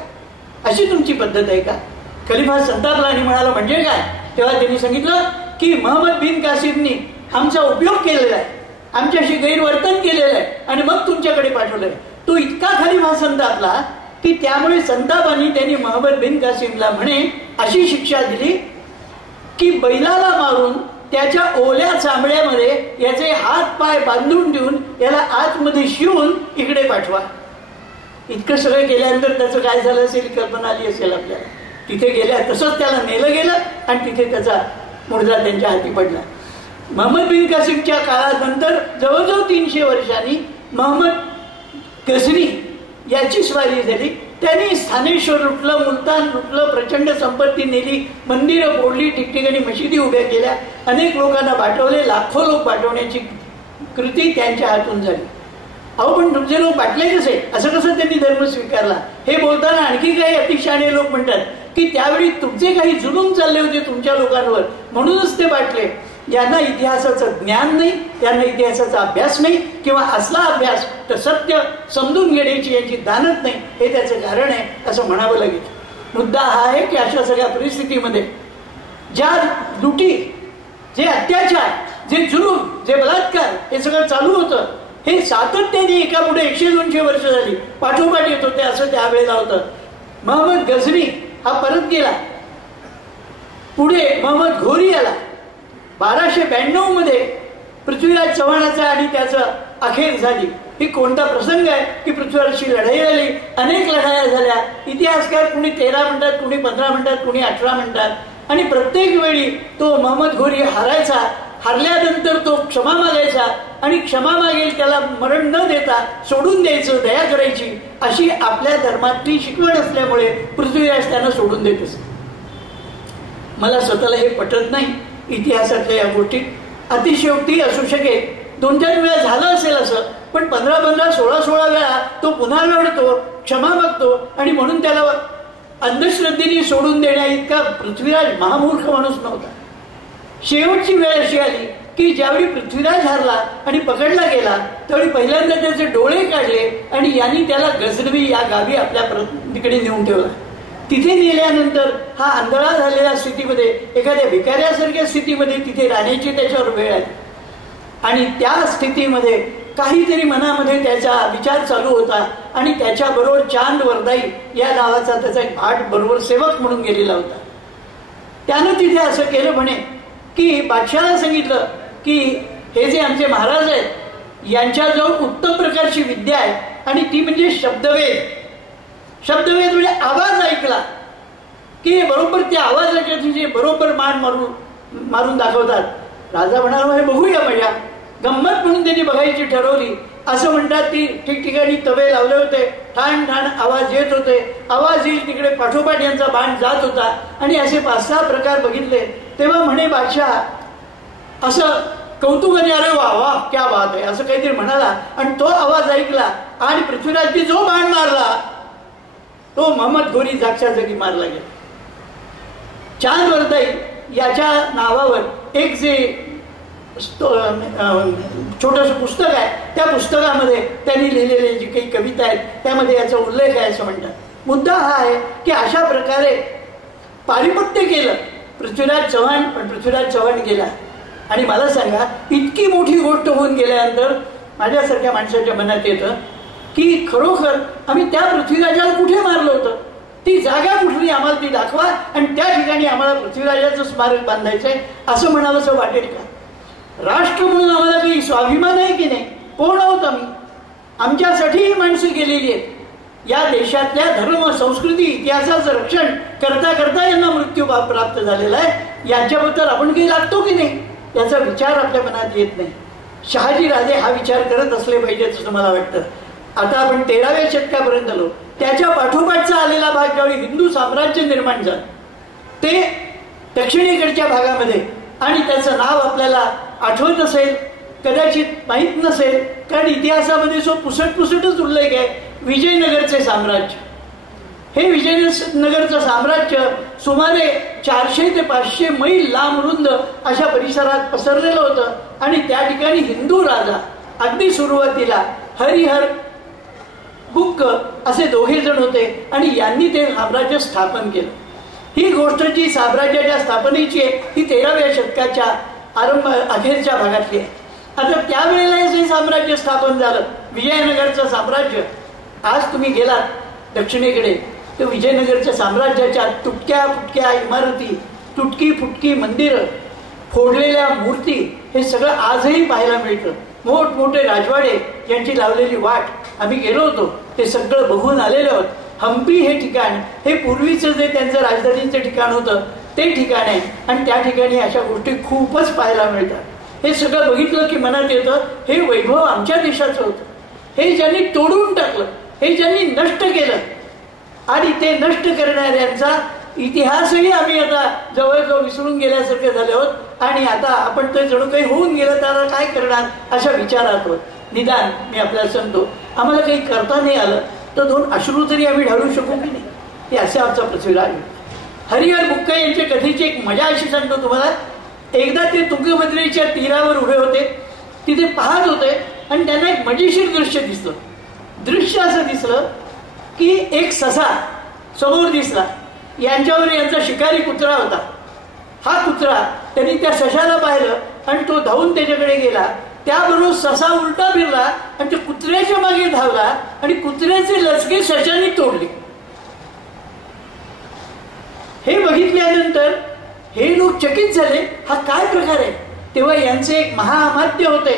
अशी तुमची पद्धत आहे का? खलिफा संतापला आणि म्हणाला म्हणजे काय? तेव्हा त्यांनी सांगितलं की मोहम्मद बिन कासिमनी आमचा उपयोग केलेला आहे, आमच्याशी गैरवर्तन केलेलं आहे आणि मग तुमच्याकडे पाठवलंय. तो इतका खलिफा संतापला की त्यामुळे संतापाने त्यांनी मोहम्मद बिन कासिमला म्हणे अशी शिक्षा दिली की बैलाला मारून त्याच्या ओल्या चांबड्यामध्ये याचे हात पाय बांधून देऊन याला आतमध्ये शिवून इकडे पाठवा. इतकं सगळं केल्यानंतर त्याचं काय झालं असेल कल्पना आली असेल आपल्याला. तिथे गेल्या तसंच त्याला नेलं गेलं आणि तिथे त्याचा मुर्दा त्यांच्या हाती पडला. मोहम्मद बिन कासिमच्या काळानंतर जवळजवळ 300 वर्षांनी मोहम्मद गझनी याची स्वारी झाली. त्यांनी स्थानेश्वर लुटलं, मुलतान लुटलं, प्रचंड संपत्ती नेली, मंदिरं फोडली, ठिकठिकाणी मशिदी उभ्या केल्या, अनेक लोकांना पाठवले, लाखो लोक पाठवण्याची कृती त्यांच्या हातून झाली. अहो पण तुमचे लोक बाटले कसे, असं कसं त्यांनी धर्म स्वीकारला? हे बोलताना आणखी काही अतिशहाणे लोक म्हणतात की त्यावेळी तुमचे काही जुलूम चालले होते तुमच्या लोकांवर म्हणूनच ते बाटले. ज्यांना इतिहासाचं ज्ञान नाही, त्यांना इतिहासाचा अभ्यास नाही किंवा असला अभ्यास तर सत्य समजून घेण्याची यांची दानत नाही, हे त्याचं कारण आहे असं म्हणावं लागेल. मुद्दा हा आहे की अशा सगळ्या परिस्थितीमध्ये ज्या लुटी, जे अत्याचार, जे जुलूम, जे बलात्कार हे सगळं चालू होतं, हे सातत्याने एकापुढे 100-200 वर्ष झाली पाठोपाठ येत होते असं त्यावेळेला होतं. मोहम्मद गझनी हा परत गेला, पुढे मोहम्मद घोरी आला. 1292 मध्ये पृथ्वीराज चव्हाणाचा आणि त्याचं अखेर झाली. ही कोणता प्रसंग आहे की पृथ्वीराजची लढाई झाली, अनेक लढाया झाल्या. इतिहासकार कुणी 13 म्हणतात, कुणी 15 म्हणतात, कुणी 18 म्हणतात आणि प्रत्येक वेळी तो मोहम्मद घोरी हारायचा. हारल्यानंतर तो क्षमा मागायचा आणि क्षमा मागेल त्याला मरण न देता सोडून द्यायचं, दया करायची, अशी आपल्या धर्मातली शिकवण असल्यामुळे पृथ्वीराज त्यांना सोडून देत असत. मला स्वतःला हे पटत नाही. इतिहासातल्या या गोष्टीत अतिशयोक्ती असू शकेल, 2-4 वेळा झालं असेल असं, पण 15-15, 16-16 वेळा तो पुन्हा लढतो, क्षमा मागतो आणि म्हणून त्याला अंधश्रद्धेने सोडून देण्या इतका पृथ्वीराज महामूर्ख माणूस नव्हता. शेवटची वेळ अशी आली की ज्यावेळी पृथ्वीराज हारला आणि पकडला गेला त्यावेळी पहिल्यांदा त्याचे डोळे काढले आणि यांनी त्याला गझनवी या गावी आपल्या तिकडे नेऊन ठेवला. तिथे नेल्यानंतर हा आंधळा झालेल्या स्थितीमध्ये, एखाद्या भिकाऱ्यासारख्या स्थितीमध्ये तिथे राहण्याची त्याच्यावर वेळ आली आणि त्या स्थितीमध्ये काहीतरी मनामध्ये त्याचा विचार चालू होता आणि त्याच्याबरोबर चांद वरदाई या नावाचा त्याचा एक भाट बरोबर सेवक म्हणून गेलेला होता. त्यानं तिथे असं केलं म्हणे की बादशाहाला सांगितलं की हे जे आमचे महाराज आहेत यांच्याजवळ उत्तम प्रकारची विद्या आहे आणि ती म्हणजे शब्दवेध. शब्दवेध म्हणजे आवाज ऐकला की बरोबर त्या आवाजाच्या तिचे बरोबर मान मारून दाखवतात. राजा म्हणाला हे बघूया मजा, गंमत म्हणून त्यांनी बघायची ठरवली. असं म्हणतात की ठिकठिकाणी तवे लावले होते, ठाण ठाण आवाज येत होते, आवाज येईल तिकडे पाठोपाठ यांचा बाण जात होता आणि असे 5-6 प्रकार बघितले. तेव्हा म्हणे बादशाह असं कौतुकाने अरे वा वा क्या बात आहे असं काहीतरी म्हणाला आणि तो आवाज ऐकला आणि पृथ्वीराजने जो बाण मारला तो मोहम्मद घोरी जागच्या जागी मारला गेला. चांद वरदाई याच्या नावावर एक जे छोटस पुस्तक आहे त्या पुस्तकामध्ये त्यांनी लिहिलेले जी काही कविता आहेत त्यामध्ये याचा उल्लेख आहे असं म्हणतात. मुद्दा हा आहे की अशा प्रकारे पारिपत्य केलं. पृथ्वीराज चव्हाण, पण पृथ्वीराज चव्हाण गेला. आणि मला सांगा, इतकी मोठी गोष्ट होऊन गेल्यानंतर माझ्यासारख्या माणसाच्या मनात येतं की खरोखर आम्ही त्या पृथ्वीराजाला कुठे मारलं होतं, ती जागा कुठली आम्हाला ती दाखवा आणि त्या ठिकाणी आम्हाला पृथ्वीराजाचं स्मारक बांधायचंय असं म्हणावंसं वाटेल का? राष्ट्र म्हणून आम्हाला काही स्वाभिमान आहे की नाही? कोण आहोत आम्ही? आमच्यासाठी ही माणसं गेलेली आहेत. या देशातल्या धर्म, संस्कृती, इतिहासाचं रक्षण करता करता यांना मृत्यू प्राप्त झालेला आहे. यांच्याबद्दल आपण काही लागतो की नाही याचा विचार आपल्या मनात येत नाही. शहाजी राजे हा विचार करत असले पाहिजे असं मला वाटतं. आता आपण 13व्या शतकापर्यंत आलो. त्याच्या पाठोपाठचा आलेला भाग ज्यावेळी हिंदू साम्राज्य निर्माण झालं ते दक्षिणेकडच्या भागामध्ये, आणि त्याचं नाव आपल्याला आठवत असेल, कदाचित माहीत नसेल, कारण इतिहासामध्ये सो पुसटच उल्लेख आहे, विजयनगरचे साम्राज्य. हे विजयनगरचं साम्राज्य सुमारे 400 ते 500 मैल लांब रुंद अशा परिसरात पसरलेलं होतं. आणि त्या ठिकाणी हिंदू राजा अगदी सुरुवातीला हरिहर बुक्क असे दोघे जण होते आणि यांनी ते साम्राज्य स्थापन केलं. ही गोष्ट जी साम्राज्याच्या स्थापनेची आहे ही 13व्या शतकाच्या अखेरच्या भागातली आहे. आता त्यावेळेला हे साम्राज्य स्थापन झालं, विजयनगरचं साम्राज्य. आज तुम्ही गेलात दक्षिणेकडे तर विजयनगरच्या साम्राज्याच्या तुटक्या फुटक्या इमारती, तुटकी फुटकी मंदिरं, फोडलेल्या मूर्ती हे सगळं आजही पाहायला मिळतं. मोठमोठे राजवाडे यांची लावलेली वाट आम्ही गेलो होतो, ते सगळं बघून आलेलो आहोत. हम्पी हे ठिकाण हे पूर्वीचं जे त्यांचं राजधानीचं ठिकाण होतं ते ठिकाण आहे आणि त्या ठिकाणी अशा गोष्टी खूपच पाहायला मिळतात. हे सगळं बघितलं की मनात येतं हे वैभव आमच्या देशाचं होतं. हे ज्यांनी तोडून टाकलं, हे ज्यांनी नष्ट केलं, आणि ते नष्ट करणाऱ्यांचा इतिहासही आम्ही आता जवळजवळ विसरून गेल्यासारखे झाले आहोत. आणि आता आपण ते जणू काही होऊन गेलं तर काय करणार अशा विचारात आहोत. निदान मी आपल्याला सांगतो, आम्हाला काही करता नाही आलं तर 2 अश्रू तरी आम्ही ढाळू शकू की नाही, हे असे आमचा पृथ्वीराज. हरिहर बुक्क यांच्या कथेची एक मजा अशी सांगतो तुम्हाला. एकदा ते तुंगभद्रेच्या तीरावर उभे होते, तिथे पाहत होते आणि त्यांना एक मजेशीर दृश्य दिसलं. दृश्य असं दिसलं की एक ससा समोर दिसला, यांच्यावर यांचा शिकारी कुत्रा होता. हा कुत्रा, त्यांनी त्या सशाला पाहिलं आणि तो धावून त्याच्याकडे गेला. त्याबरोबर ससा उलटा फिरला आणि ते कुत्र्याच्या मागे धावला आणि कुत्र्याचे लचके सशाने तोडले. हे बघितल्यानंतर हे लोक चकित झाले, हा काय प्रकार आहे. तेव्हा यांचे एक महाअमात्य होते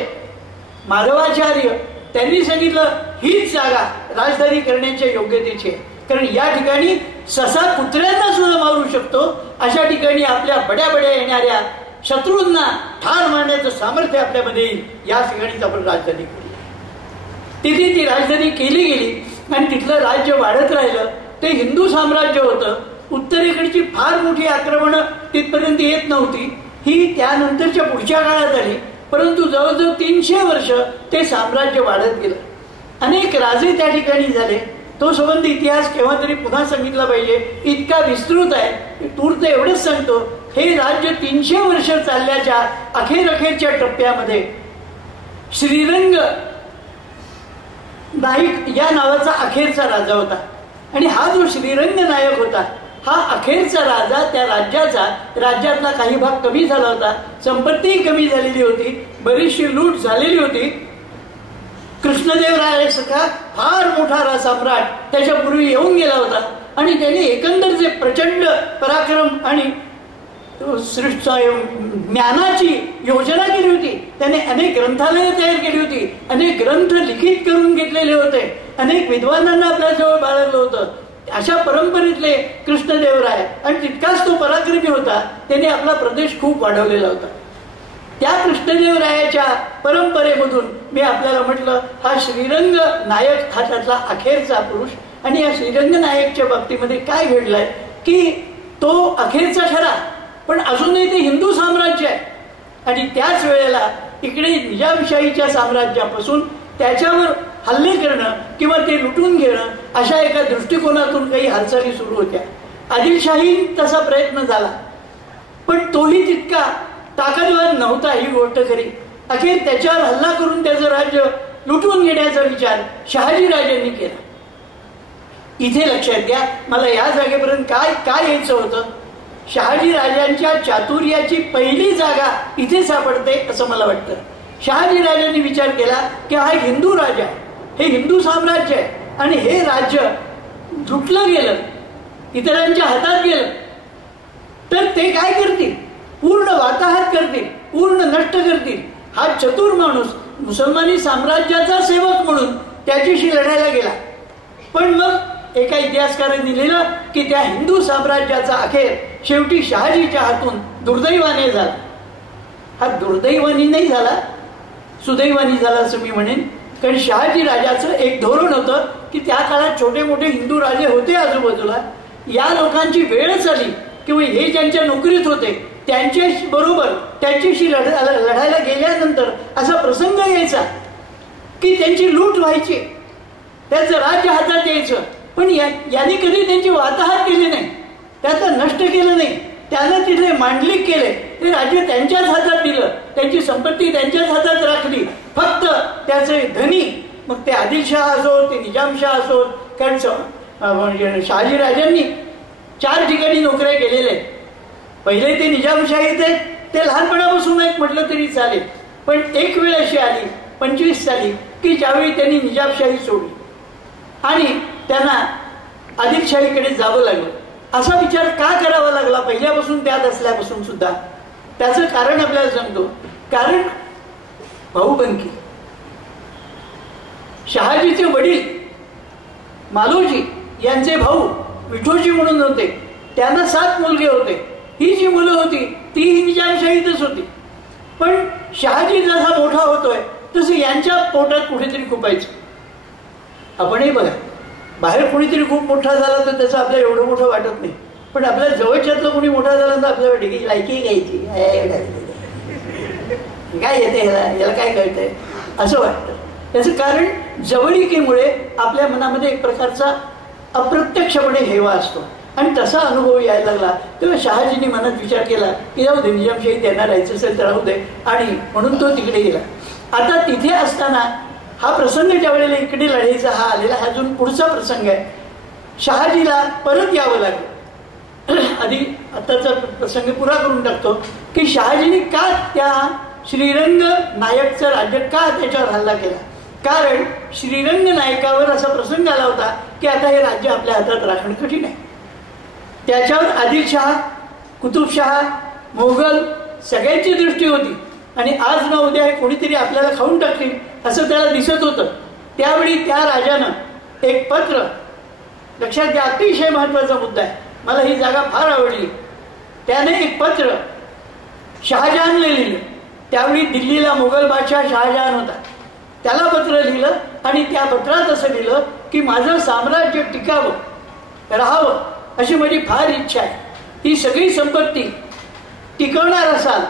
माधवाचार्य, त्यांनी सांगितलं हीच जागा राजधानी करण्याच्या योग्यतेची आहे, कारण या ठिकाणी ससा कुत्र्यांना सुद्धा मारू शकतो. अशा ठिकाणी आपल्या बड्या येणाऱ्या शत्रूंना ठार मारण्याचं सामर्थ्य आपल्यामध्ये येईल. या ठिकाणीच आपण राजधानी केली. तिथे ती राजधानी केली गेली आणि तिथलं राज्य वाढत राहिलं. ते हिंदू साम्राज्य होतं. उत्तरेकडची फार मोठी आक्रमणं तिथपर्यंत येत नव्हती, ही त्यानंतरच्या पुढच्या काळात आली. परंतु जवळजवळ 300 वर्ष ते साम्राज्य वाढत गेलं. अनेक राजे त्या ठिकाणी झाले. तो संबंधी इतिहास केव्हा तरी पुन्हा सांगितला पाहिजे, इतका विस्तृत आहे. तूर्त एवढंच सांगतो, हे राज्य 300 वर्ष चालल्याच्या अखेरच्या टप्प्यामध्ये श्रीरंग नाईक या नावाचा अखेरचा राजा होता. आणि हा जो श्रीरंग नायक होता, हा अखेरचा राजा, त्या राज्यातला काही भाग कमी झाला होता, संपत्ती कमी झालेली होती, बरीचशी लूट झालेली होती. कृष्णदेवरायासारखा फार मोठा सम्राट त्याच्यापूर्वी येऊन गेला होता आणि त्याने एकंदर जे प्रचंड पराक्रम आणि ज्ञानाची योजना केली होती. त्याने अनेक ग्रंथालये तयार केली होती, अनेक ग्रंथ लिखित करून घेतलेले होते, अनेक विद्वानांना आपल्या जवळ बाळगलं होतं. अशा परंपरेतले कृष्णदेवराय आणि तितकाच तो पराक्रमी होता. त्याने आपला प्रदेश खूप वाढवलेला होता. त्या कृष्णदेवरायाच्या परंपरेमधून मी आपल्याला म्हटलं, हा श्रीरंग नायक हा त्यातला अखेरचा पुरुष. आणि या श्रीरंग नायकच्या बाबतीमध्ये काय घडलंय की तो अखेरचा खरा, पण अजूनही ते हिंदू साम्राज्य आहे. आणि त्याच वेळेला इकडे निजामशाहीच्या साम्राज्यापासून त्याच्यावर हल्ले करणं किंवा ते लुटून घेणं अशा एका दृष्टिकोनातून काही हालचाली सुरू होत्या. आदिलशाही तसा प्रयत्न झाला, पण तोही तितका ताकदवान नव्हता, ही गोष्ट खरी. अखेर त्याच्यावर हल्ला करून त्याचं राज्य लुटून घेण्याचा विचार शहाजी राजांनी केला. इथे लक्षात घ्या, मला या जागेपर्यंत काय यायचं होतं. शहाजी राजांच्या चातुर्याची पहिली जागा इथे सापडते असं मला वाटतं. शहाजी राजांनी विचार केला की हा हिंदू राजा आहे, हे हिंदू साम्राज्य आहे आणि हे राज्य लुटलं गेलं, इतरांच्या हातात गेलं तर ते काय करतील, पूर्ण वाताहत करतील, पूर्ण नष्ट करतील. हा चतुर माणूस मुसलमानी साम्राज्याचा सेवक म्हणून त्याच्याशी लढायला गेला. पण मग एका इतिहासकारांनी लिहिलं की त्या हिंदू साम्राज्याचा अखेर शेवटी शहाजीच्या हातून दुर्दैवाने झाला. हा दुर्दैवानी नाही झाला, सुदैवानी झाला असं मी म्हणेन. कारण शहाजी राजाचं एक धोरण होतं की त्या काळात छोटे मोठे हिंदू राजे होते आजूबाजूला, या लोकांची वेळच आली किंवा हे ज्यांच्या नोकरीत होते त्यांच्या बरोबर त्यांच्याशी लढायला गेल्यानंतर असा प्रसंग यायचा की त्यांची लूट व्हायची, त्याचं राज्य हातात यायचं. पण यांनी कधी त्यांची वाताहत केली नाही, त्याचं नष्ट केलं नाही, त्यानं तिथे मांडलिक केले, ते राज्य त्यांच्याच हातात दिलं, त्यांची संपत्ती त्यांच्याच हातात राखली. फक्त त्याचे धनी, मग ते आदिलशाह असोत, ते निजामशाह असोत, कारण शहाजी राजांनी 4 ठिकाणी नोकऱ्या केलेल्या आहेत. पहिले ते निजामशाही ते लहानपणापासून एक म्हटलं तरी चालेल. पण एक वेळ अशी आली 25 साली की ज्यावेळी त्यांनी निजामशाही सोडली आणि त्यांना आदिलशाहीकडे जावं लागलं. असा विचार का करावा लागला पहिल्यापासून त्यात असल्यापासून सुद्धा? त्याचं कारण आपल्याला सांगतो. कारण भाऊबंदी. शहाजीचे वडील मालोजी यांचे भाऊ विठोजी म्हणून होते, त्यांना 7 मुलगे होते. ही जी मुलं होती तीही निजामशाहीतच होती. पण शहाजी जसा मोठा होतोय तसं यांच्या पोटात कुठेतरी खुपायचं. आपणही बघा, बाहेर कोणीतरी खूप मोठा झाला तर त्याचं आपल्याला एवढं मोठं वाटत नाही, पण आपल्या जवळच्यातलं कोणी मोठा झाला तर आपल्याला वाटते की लायकी घ्यायची, काय येते याला काय कळतंय असं वाटतं. त्याचं कारण जवळिकीमुळे आपल्या मनामध्ये एक प्रकारचा अप्रत्यक्षपणे हेवा असतो आणि तसा अनुभव यायला लागला. तेव्हा शहाजींनी मनात विचार केला की जाऊ दे, निजामशाही त्यांना राहायचं असेल तर राहू दे, आणि म्हणून तो तिकडे गेला. आता तिथे असताना हा प्रसंग ज्या वेळेला इकडे लढायचा हा आलेला, हा अजून पुढचा प्रसंग आहे. शहाजीला परत यावं लागलं. आधी आताचा प्रसंग पुरा करून टाकतो की शहाजीने का त्या श्रीरंग नायकचं राज्य का त्याच्यावर हल्ला केला. कारण श्रीरंग नायकावर असा प्रसंग आला होता की आता हे राज्य आपल्या हातात राखणं कठीण आहे. त्याच्यावर आदिलशाह, कुतुबशाह, मोगल सगळ्यांची दृष्टी होती आणि आज ना उद्या हे कोणीतरी आपल्याला खाऊन टाकतील असं त्याला दिसत होतं. त्यावेळी त्या राजानं एक पत्र, लक्षात घ्या अतिशय महत्वाचा मुद्दा आहे, मला ही जागा फार आवडली. त्याने एक पत्र शहाजहानला लिहिलं. त्यावेळी दिल्लीला मोगल बादशाह शहाजहान होता. त्याला पत्र लिहिलं आणि त्या पत्रात असं लिहिलं की माझं साम्राज्य टिकावं, राहावं अशी माझी फार इच्छा आहे. ही सगळी संपत्ती टिकवणार असाल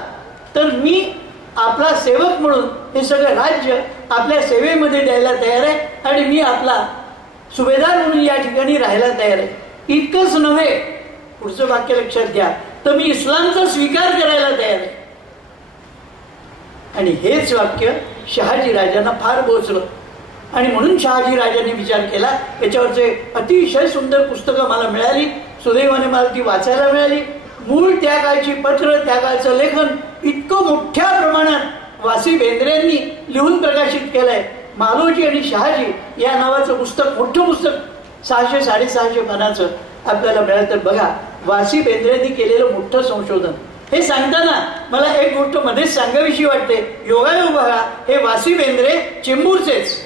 तर मी आपला सेवक म्हणून हे सगळं राज्य आपल्या सेवेमध्ये द्यायला तयार आहे आणि मी आपला सुभेदार म्हणून या ठिकाणी राहायला तयार आहे. इतकंच नव्हे, पुढचं वाक्य लक्षात घ्या, तर मी इस्लामचा स्वीकार करायला तयार आहे. आणि हेच वाक्य शहाजी राजांना फार बोचलं आणि म्हणून शहाजी राजांनी विचार केला. याच्यावरचे अतिशय सुंदर पुस्तकं मला मिळाली, सुदैवाने मला ती वाचायला मिळाली. मूळ त्या काळची पत्र, त्या काळचं लेखन इतकं मोठ्या प्रमाणात वासी बेंद्रेंनी लिहून प्रकाशित केलंय. मालोजी आणि शहाजी या नावाचं पुस्तक, मोठं पुस्तक 600-650 पानाचं आपल्याला मिळालं. तर बघा, वासी बेंद्रेंनी केलेलं मोठं संशोधन. हे सांगताना मला एक गोष्ट मध्येच सांगावीशी वाटते. योगायोग बघा, हे वासी बेंद्रे चेंबूरचेच.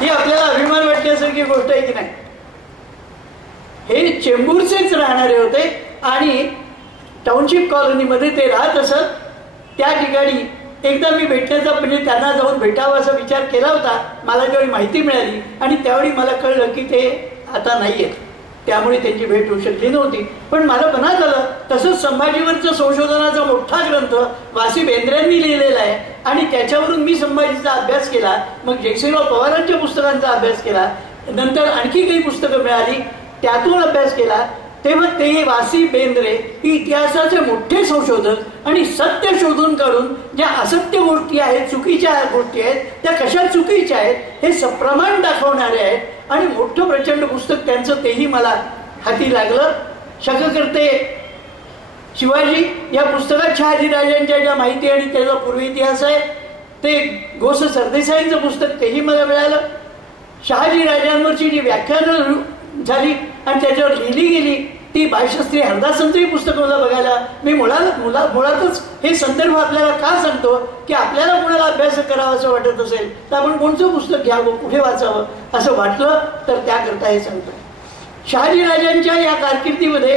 ही आपल्याला अभिमान वाटण्यासारखी गोष्ट आहे की नाही. हे चेंबूरचेच राहणारे होते आणि टाउनशिप कॉलनीमध्ये ते राहत असत. त्या ठिकाणी एकदा मी भेटण्याचा, म्हणजे त्यांना जाऊन भेटावा असा विचार केला होता. मला ज्यावेळी माहिती मिळाली आणि त्यावेळी मला कळलं की ते आता नाही आहेत, त्यामुळे त्यांची भेट होऊ शकली नव्हती. पण मला मनात आलं, तसंच संभाजीवरचं संशोधनाचा मोठा ग्रंथ वासी बेंद्रेंनी लिहिलेला आहे आणि त्याच्यावरून मी संभाजीचा अभ्यास केला. मग जयसिंहराव पवारांच्या पुस्तकांचा अभ्यास केला, नंतर आणखी काही पुस्तकं मिळाली, त्यातून अभ्यास केला. तेव्हा ते वासी बेंद्रे ही इतिहासाचे मोठे संशोधक आणि सत्य शोधून काढून ज्या असत्य गोष्टी आहेत, चुकीच्या गोष्टी आहेत, त्या कशा चुकीच्या आहेत हे सप्रमाण दाखवणारे आहेत. आणि मोठं प्रचंड पुस्तक त्यांचं, तेही मला हाती लागलं. शककर्ते शिवाजी या पुस्तकात शहाजीराजांच्या ज्या माहिती आणि त्याचा पूर्व इतिहास आहे ते गोस सरदेसाईंचं पुस्तक तेही मला मिळालं. शहाजीराजांवरची जी व्याख्यानं झाली आणि त्याच्यावर लिहिली गेली ती बाळशास्त्री हरदासांचंही पुस्तक मला बघायला मी मुळातच हे संदर्भ आपल्याला का सांगतो की आपल्याला कोणाला अभ्यास करावा असं वाटत असेल तर आपण कोणतं पुस्तक घ्यावं, कुठे वाचावं असं वाटलं तर त्याकरता हे सांगतो. शहाजीराजांच्या या कारकिर्दीमध्ये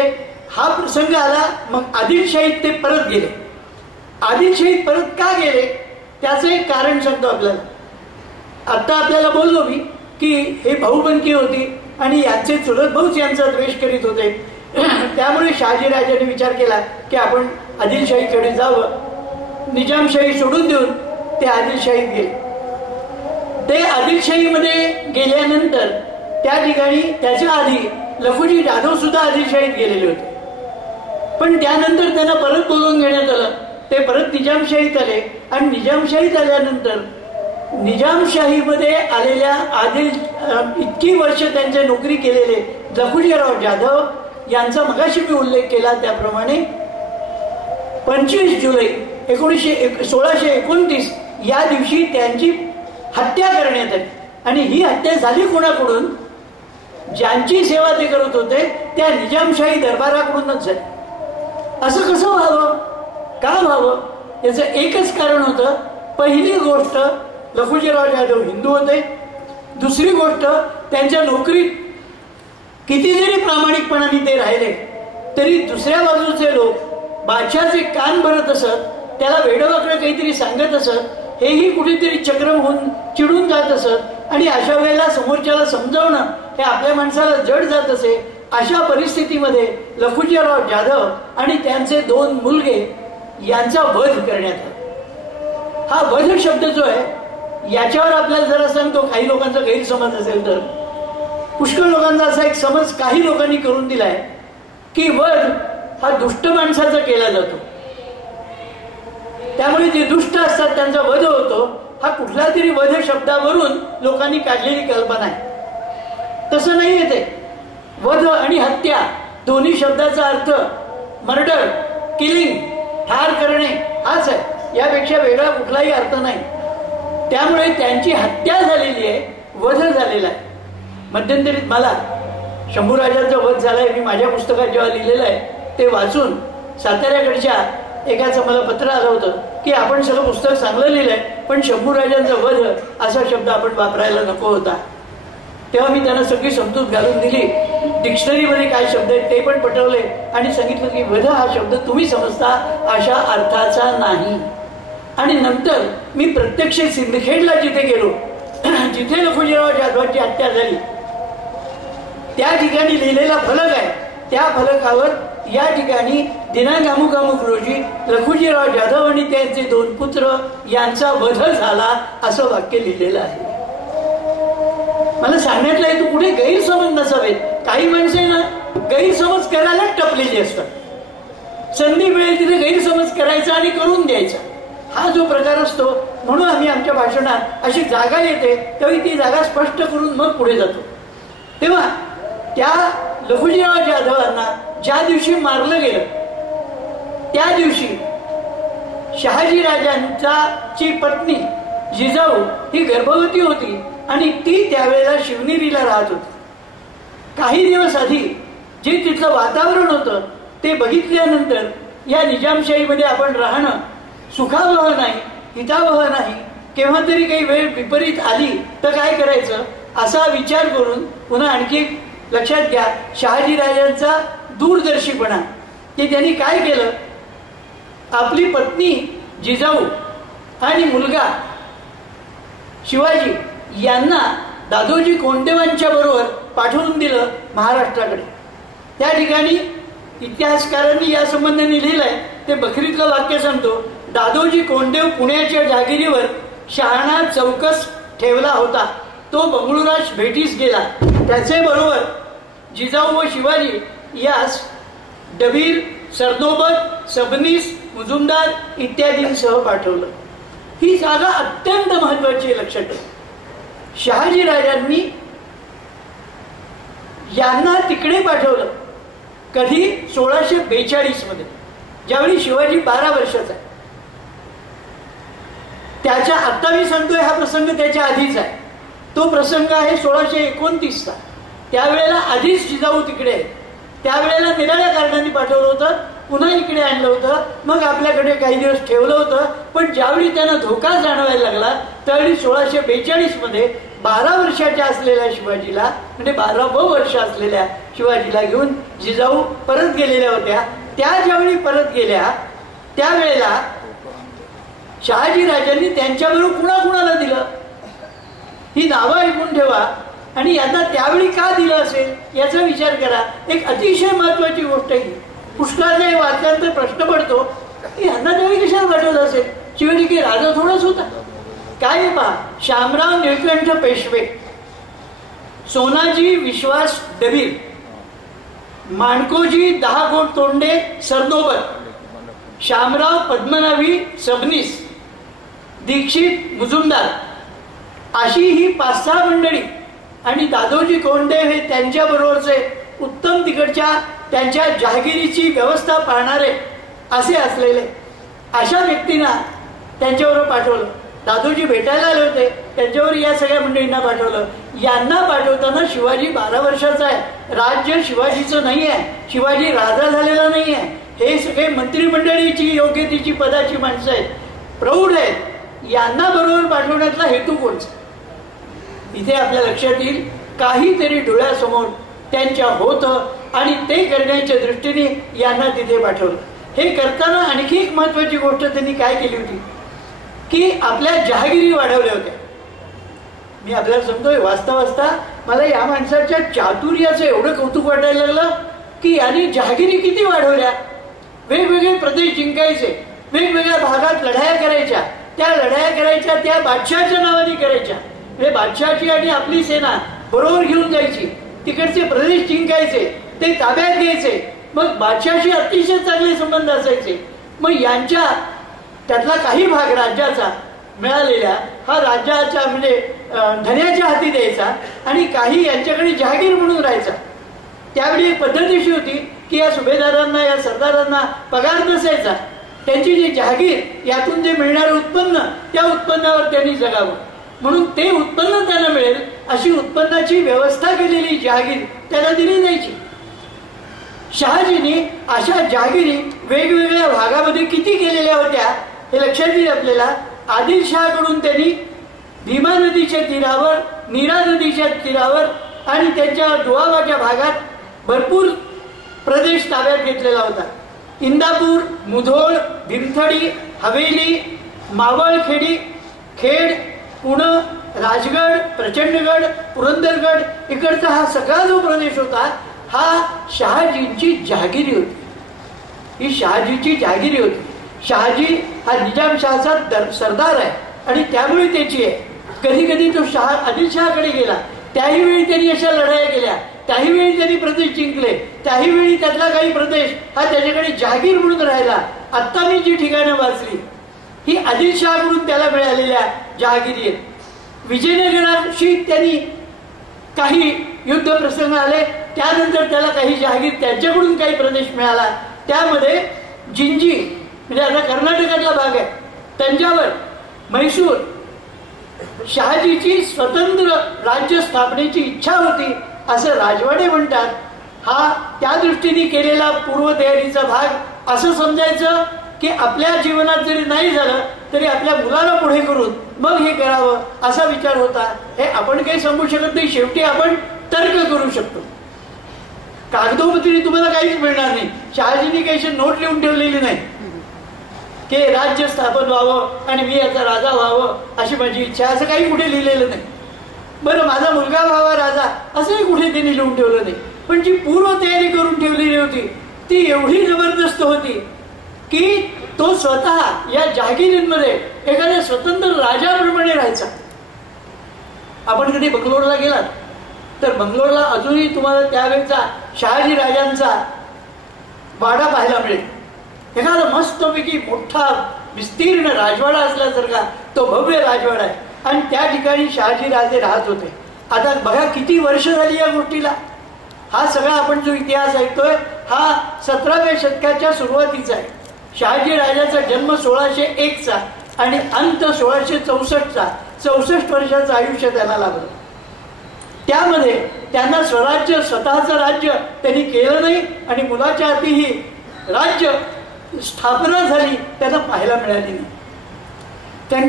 हा प्रसंग आला. मग आदिलशाहीत ते परत गेले. आदिलशाहीत परत का गेले त्याचं एक कारण सांगतो आपल्याला. आता आपल्याला बोललो मी की हे भाऊबंदकी होती आणि यांचे चुलत भाऊच यांचा द्वेष करीत होते. त्यामुळे शहाजीराजांनी विचार केला की आपण आदिलशाहीकडे जावं. निजामशाही सोडून देऊन ते आदिलशाहीत गेले. ते आदिलशाहीमध्ये गेल्यानंतर त्या ठिकाणी त्याच्या आधी लखुजी जाधव सुद्धा आदिलशाहीत गेलेले होते. पण त्यानंतर त्यांना परत बोलवून घेण्यात आलं. ते परत निजामशाहीत आले आणि निजामशाहीत आल्यानंतर निजामशाहीमध्ये आलेल्या इतकी वर्ष त्यांच्या नोकरी केलेले लखुजीराव जाधव यांचा मगाशी मी उल्लेख केला त्याप्रमाणे 25 जुलै 1629 या दिवशी त्यांची हत्या करण्यात आली. आणि ही हत्या झाली कोणाकडून? ज्यांची सेवा ते करत होते त्या निजामशाही दरबाराकडूनच झाली. असं कसं व्हावं, का व्हावं याचं एकच कारण होतं. पहिली गोष्ट लखुजीराव जाधव हिंदू होते. दुसरी गोष्ट त्यांच्या नोकरीत किती जरी प्रामाणिकपणाने ते राहिले तरी दुसऱ्या बाजूचे लोक बादशाहचे कान भरत असत, त्याला वेडवाकडे काहीतरी सांगत असत, हेही कुठेतरी चक्रम होऊन चिडून जात असत आणि अशा वेळेला समोरच्याला समजावणं हे आपल्या माणसाला जड जात असे. अशा परिस्थितीमध्ये लखुजीराव जाधव आणि त्यांचे 2 मुलगे यांचा वध करण्यात आला. हा वध शब्द जो आहे याच्यावर आपल्याला जरा सांगतो काही लोकांचा गैरसमज असेल तर. पुष्कळ लोकांचा असा एक समज काही लोकांनी करून दिलाय की वध हा दुष्ट माणसाचा केला जातो, त्यामुळे जे दुष्ट असतात त्यांचा वध होतो. हा कुठल्या तरी वध शब्दावरून लोकांनी काढलेली कल्पना आहे. तसं नाही येते. वध आणि हत्या दोन्ही शब्दाचा अर्थ मर्डर, किलिंग, ठार करणे हाच आहे. यापेक्षा वेगळा कुठलाही अर्थ नाही. त्यामुळे त्यांची हत्या झालेली आहे, वध झालेला आहे. मध्यंतरीत मला शंभूराजांचा वध झालाय मी माझ्या पुस्तकात जेव्हा लिहिलेलं आहे ते वाचून साताऱ्याकडच्या एकाचं मला पत्र आलं होतं की आपण सगळं पुस्तक चांगलं लिहिलंय पण शंभूराजांचा वध असा शब्द आपण वापरायला नको होता. तेव्हा मी त्यांना सगळी समजूत घालून दिली. डिक्शनरीमध्ये काय शब्द आहेत ते पण पटवले आणि सांगितलं की वध हा शब्द तुम्ही समजता अशा अर्थाचा नाही. आणि नंतर मी प्रत्यक्ष सिंदखेडला जिथे गेलो जिथे लखुजीराव जाधवांची हत्या झाली त्या ठिकाणी लिहिलेला फलक आहे. त्या फलकावर या ठिकाणी दिनांक अमुक अमुक रोजी लखुजीराव जाधव आणि त्यांचे 2 पुत्र यांचा वध झाला असं वाक्य लिहिलेलं आहे. मला सांगण्यातलं आहे तू कुठे गैरसमज नसावेत. काही माणसे ना गैरसमज करायला टपलेली असतात. संधी मिळेल तिथे गैरसमज करायचा आणि करून द्यायचा हा जो प्रकार असतो. म्हणून आम्ही आमच्या भाषणात अशी जागा येते तेव्हा ती जागा स्पष्ट करून मग पुढे जातो. तेव्हा त्या लखुजीराव जाधवांना ज्या दिवशी मारलं गेलं त्या दिवशी शहाजीराजांची पत्नी जिजाऊ ही गर्भवती होती आणि ती त्यावेळेला शिवनेरीला राहत होती. काही दिवस आधी जे तिथलं वातावरण होतं ते बघितल्यानंतर या निजामशाहीमध्ये आपण राहणं सुखावह नाही, हितावह नाही. केव्हा तरी काही वेळ विपरीत आली तर काय करायचं असा विचार करून पुन्हा आणखी लक्षात घ्या शहाजीराजांचा दूरदर्शीपणा की त्यांनी काय केलं. आपली पत्नी जिजाऊ आणि मुलगा शिवाजी यांना दादोजी कोंडदेवांच्या बरोबर पाठवून दिलं महाराष्ट्राकडे. त्या ठिकाणी इतिहासकारांनी या संबंधाने लिहिलंय ते बखरीतलं वाक्य सांगतो. दादोजी कोंडदेव पुण्याच्या जहागिरीवर शहाणा चौकस ठेवला होता. तो बंगळुरास भेटीस गेला. त्याचे बरोबर जिजाऊ व शिवाजी यास डबीर, सरनोबत, सबनीस, मुजुमदार इत्यादींसह पाठवलं. ही जागा अत्यंत महत्वाची लक्षात ठेवा. शहाजीराजांनी यांना तिकडे पाठवलं. कधी 1642 मध्ये, ज्यावेळी शिवाजी 12 वर्षाचा आहे. त्याच्या आत्ता मी सांगतोय हा प्रसंग त्याच्या आधीच आहे. तो प्रसंग आहे 1629चा. त्यावेळेला आधीच जिजाऊ तिकडे आहे. त्यावेळेला निराळ्या कारणांनी पाठवलं होतं, पुन्हा इकडे आणलं होतं, मग आपल्याकडे काही दिवस ठेवलं होतं. पण ज्यावेळी त्यांना धोका जाणवायला लागला त्यावेळी 1642 मध्ये 12 वर्षाच्या असलेल्या शिवाजीला, म्हणजे 12वं वर्ष असलेल्या शिवाजीला घेऊन जिजाऊ परत गेलेल्या होत्या. त्या ज्यावेळी परत गेल्या त्यावेळेला शहाजी राजांनी त्यांच्याबरोबर कुणाकुणाला दिलं ही नावं ऐकून ठेवा आणि यांना त्यावेळी का दिलं असेल याचा विचार करा. एक अतिशय महत्वाची गोष्ट आहे. पुष्कळदा वाचल्यानंतर प्रश्न पडतो की यांना त्यावेळी कशाला पाठवलं असेल, शिवाजी की राजा थोडाच होता काय. पहा, शामराव निळकंठ पेशवे, सोनाजी विश्वास डबीर, माणकोजी 10 कोट तोंडे सरनोबत, शामराव पद्मनाभी सबनीस, दीक्षित मुजुमदार, अशी ही 5-6 मंडळी आणि दादोजी कोंडदेव हे त्यांच्या बरोबरचे उत्तम तिकडच्या त्यांच्या जहागिरीची व्यवस्था पाहणारे असे असलेले अशा व्यक्तींना त्यांच्याबरोबर पाठवलं. दादोजी भेटायला आले होते, त्यांच्यावर या सगळ्या मंडळींना पाठवलं. यांना पाठवताना शिवाजी 12 वर्षाचा आहे, राज्य शिवाजीचं नाही आहे, शिवाजी राजा झालेला नाही आहे. हे सगळे मंत्रिमंडळीची योग्यतेची पदाची माणसं आहेत, प्रौढ आहेत. यांना बरोबर पाठवण्यातला हेतू कोणचा, इथे आपल्या लक्षात येईल. काहीतरी डोळ्यासमोर त्यांच्या होतं आणि ते करण्याच्या दृष्टीने यांना तिथे पाठवलं. हे करताना आणखी एक महत्वाची गोष्ट त्यांनी काय केली होती की आपल्या जहागिरी वाढवल्या होत्या. मी आपल्याला सांगतोय, वाचता वाचता मला या माणसाच्या चातुर्याचं एवढं कौतुक वाटायला लागलं की यांनी जहागिरी किती वाढवल्या. वेगवेगळे प्रदेश जिंकायचे, वेगवेगळ्या भागात लढाया करायच्या, त्या लढाया करायच्या त्या बादशहाच्या नावाने करायच्या. म्हणजे बादशहाची आणि आपली सेना बरोबर घेऊन जायची, तिकडचे प्रदेश जिंकायचे, ते ताब्यात घ्यायचे, मग बादशहाशी अतिशय चांगले संबंध असायचे. मग यांच्या त्यातला काही भाग राज्याचा मिळालेला हा राज्याच्या म्हणजे धन्याच्या हाती द्यायचा आणि काही यांच्याकडे जहागीर म्हणून राहायचा. त्यावेळी एक पद्धत अशी होती की या सुभेदारांना, या सरदारांना पगार नसायचा. त्यांची जी जहागीर, यातून जे मिळणारं उत्पन्न, त्या उत्पन्नावर त्यांनी जगावं म्हणून ते उत्पन्न त्यांना मिळेल अशी उत्पन्नाची व्यवस्था केलेली जहागीर त्यांना दिली जायची. शहाजींनी अशा जहागिरी वेगवेगळ्या भागामध्ये किती केलेल्या होत्या हे लक्षात येईल आपल्याला. आदिलशहाकडून त्यांनी भीमा नदीच्या तीरावर, नीरा नदीच्या तीरावर आणि त्यांच्या दुआबाच्या भागात भरपूर प्रदेश ताब्यात घेतलेला होता. इंदापूर, मुधोळ, भीमथडी, हवेली, मावळखेडी, खेड, पुणे, राजगड, प्रचंडगड, पुरंदरगड, इकडचा हा सगळा जो प्रदेश होता हा शहाजींची जहागिरी होती. ही शहाजीची जहागिरी होती. शहाजी हा निजामशहाचा सरदार आहे आणि त्यामुळे त्याची आहे. कधी कधी तो आदिलशहाकडे गेला, त्याही वेळी त्यांनी अशा लढाया केल्या, त्याही वेळी त्यांनी प्रदेश जिंकले, त्याही वेळी त्यातला काही प्रदेश हा त्याच्याकडे जहागीर म्हणून राहिला. आत्ता मी जी ठिकाणं वाचली ही आदिलशहाकडून त्याला मिळालेल्या जहागिरी आहेत. विजयनगराशी त्यांनी काही युद्ध प्रसंग आले, त्यानंतर त्याला काही जहागीर त्यांच्याकडून काही प्रदेश मिळाला. त्यामध्ये जिंजी म्हणजे आता कर्नाटकातला भाग आहे, तंजावर, म्हैसूर. शहाजीची स्वतंत्र राज्य स्थापनेची इच्छा होती असं राजवाडे म्हणतात. हा त्या दृष्टीने केलेला पूर्वतयारीचा भाग असं समजायचं की आपल्या जीवनात जरी नाही झालं तरी आपल्या मुलाला पुढे करून मग हे करावं असा विचार होता. हे आपण काही सांगू शकत नाही, शेवटी आपण तर्क करू शकतो. कागदोपत्री तुम्हाला काहीच मिळणार नाही. शहाजींनी काही नोट लिहून ठेवलेली नाही की राज्य स्थापन व्हावं आणि मी याचा राजा व्हावं अशी माझी इच्छा, असं काही कुठे लिहिलेलं नाही. बरं, माझा मुलगा व्हावा राजा असंही कुठे त्यांनी लिहून ठेवलं नाही. पण जी पूर्व तयारी करून ठेवलेली होती ती एवढी जबरदस्त होती की तो स्वतः या जहागिरींमध्ये एखाद्या स्वतंत्र राजाप्रमाणे राहायचा. आपण कधी बंगलोरला गेलात तर बंगलोरला अजूनही तुम्हाला त्यावेळेचा शहाजी राजांचा वाडा पाहायला मिळेल. एखादा मस्तपैकी मोठा विस्तीर्ण राजवाडा असल्यासारखा तो भव्य राजवाडा आहे आणि त्या ठिकाणी शहाजी राजे राहत होते. आता बघा किती वर्ष झाली या गोष्टीला. हा सगळा आपण जो इतिहास ऐकतोय हा 17व्या शतकाच्या सुरुवातीचा आहे. शहाजी राजाचा जन्म 1601चा आणि अंत 1664चा. 64 वर्षाचं आयुष्य त्यांना लाभलं. त्यामध्ये त्यांना स्वराज्य, स्वतःचं राज्य त्यांनी केलं नाही आणि मुलाच्या हातीही राज्य स्थापना झाली त्यांना पाहायला मिळाली नाही.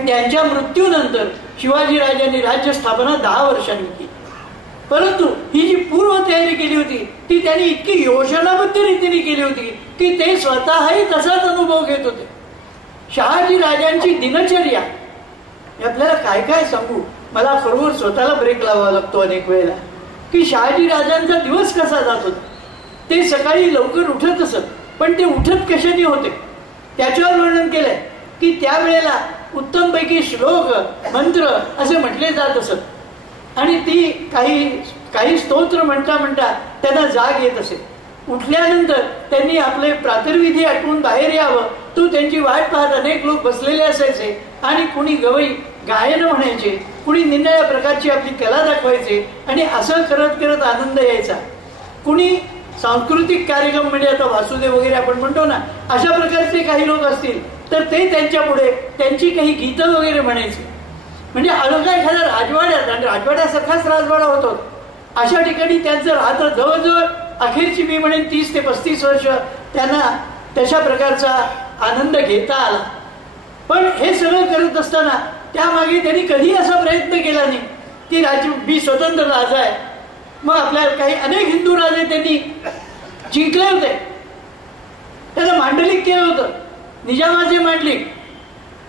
त्यांच्या मृत्यूनंतर शिवाजीराजांनी राज्य स्थापना 10 वर्षांनी केली. परंतु ही जी पूर्व तयारी केली होती ती त्यांनी इतकी योजनाबद्ध रीतीने केली होती की ते स्वतःही तसाच अनुभव घेत होते. शहाजी राजांची दिनचर्या आपल्याला काय काय सांगू, मला खरोखर स्वतःला ब्रेक लावावा लागतो अनेक वेळेला की शहाजी राजांचा दिवस कसा जात होता. ते सकाळी लवकर उठत असत, पण ते उठत कशाने होते त्याच्यावर वर्णन केलंय की त्यावेळेला उत्तमपैकी श्लोक मंत्र असे म्हटले जात असत आणि ती काही स्तोत्र म्हणता म्हणता त्यांना जाग येत असे. उठल्यानंतर त्यांनी आपले प्रातर्विधी आटवून बाहेर यावं, तो त्यांची वाट पाहत अनेक लोक बसलेले असायचे आणि कुणी गवई गायन म्हणायचे, कुणी निरनिळ्या प्रकारची आपली कला दाखवायचे आणि असं करत करत आनंद यायचा. कुणी सांस्कृतिक कार्यक्रम म्हणजे आता वासुदेव वगैरे आपण म्हणतो ना, अशा प्रकारचे काही लोक असतील तर ते त्यांच्या पुढे त्यांची काही गीतं वगैरे म्हणायची. म्हणजे अलगा एखाद्या राजवाड्यात, आणि राजवाड्यासारखाच राजवाडा होतो अशा ठिकाणी त्यांचं राहतं. जवळजवळ अखेरची मी म्हणेन 30 ते 35 वर्ष त्यांना तशा प्रकारचा आनंद घेता आला. पण हे सगळं करत असताना त्यामागे त्यांनी कधी असा प्रयत्न केला नाही की मी स्वतंत्र राजा आहे. मग आपल्याला काही अनेक हिंदू राजे त्यांनी जिंकले होते, त्यांना मांडलिक केलं होतं. निजामाचे मांडलिक,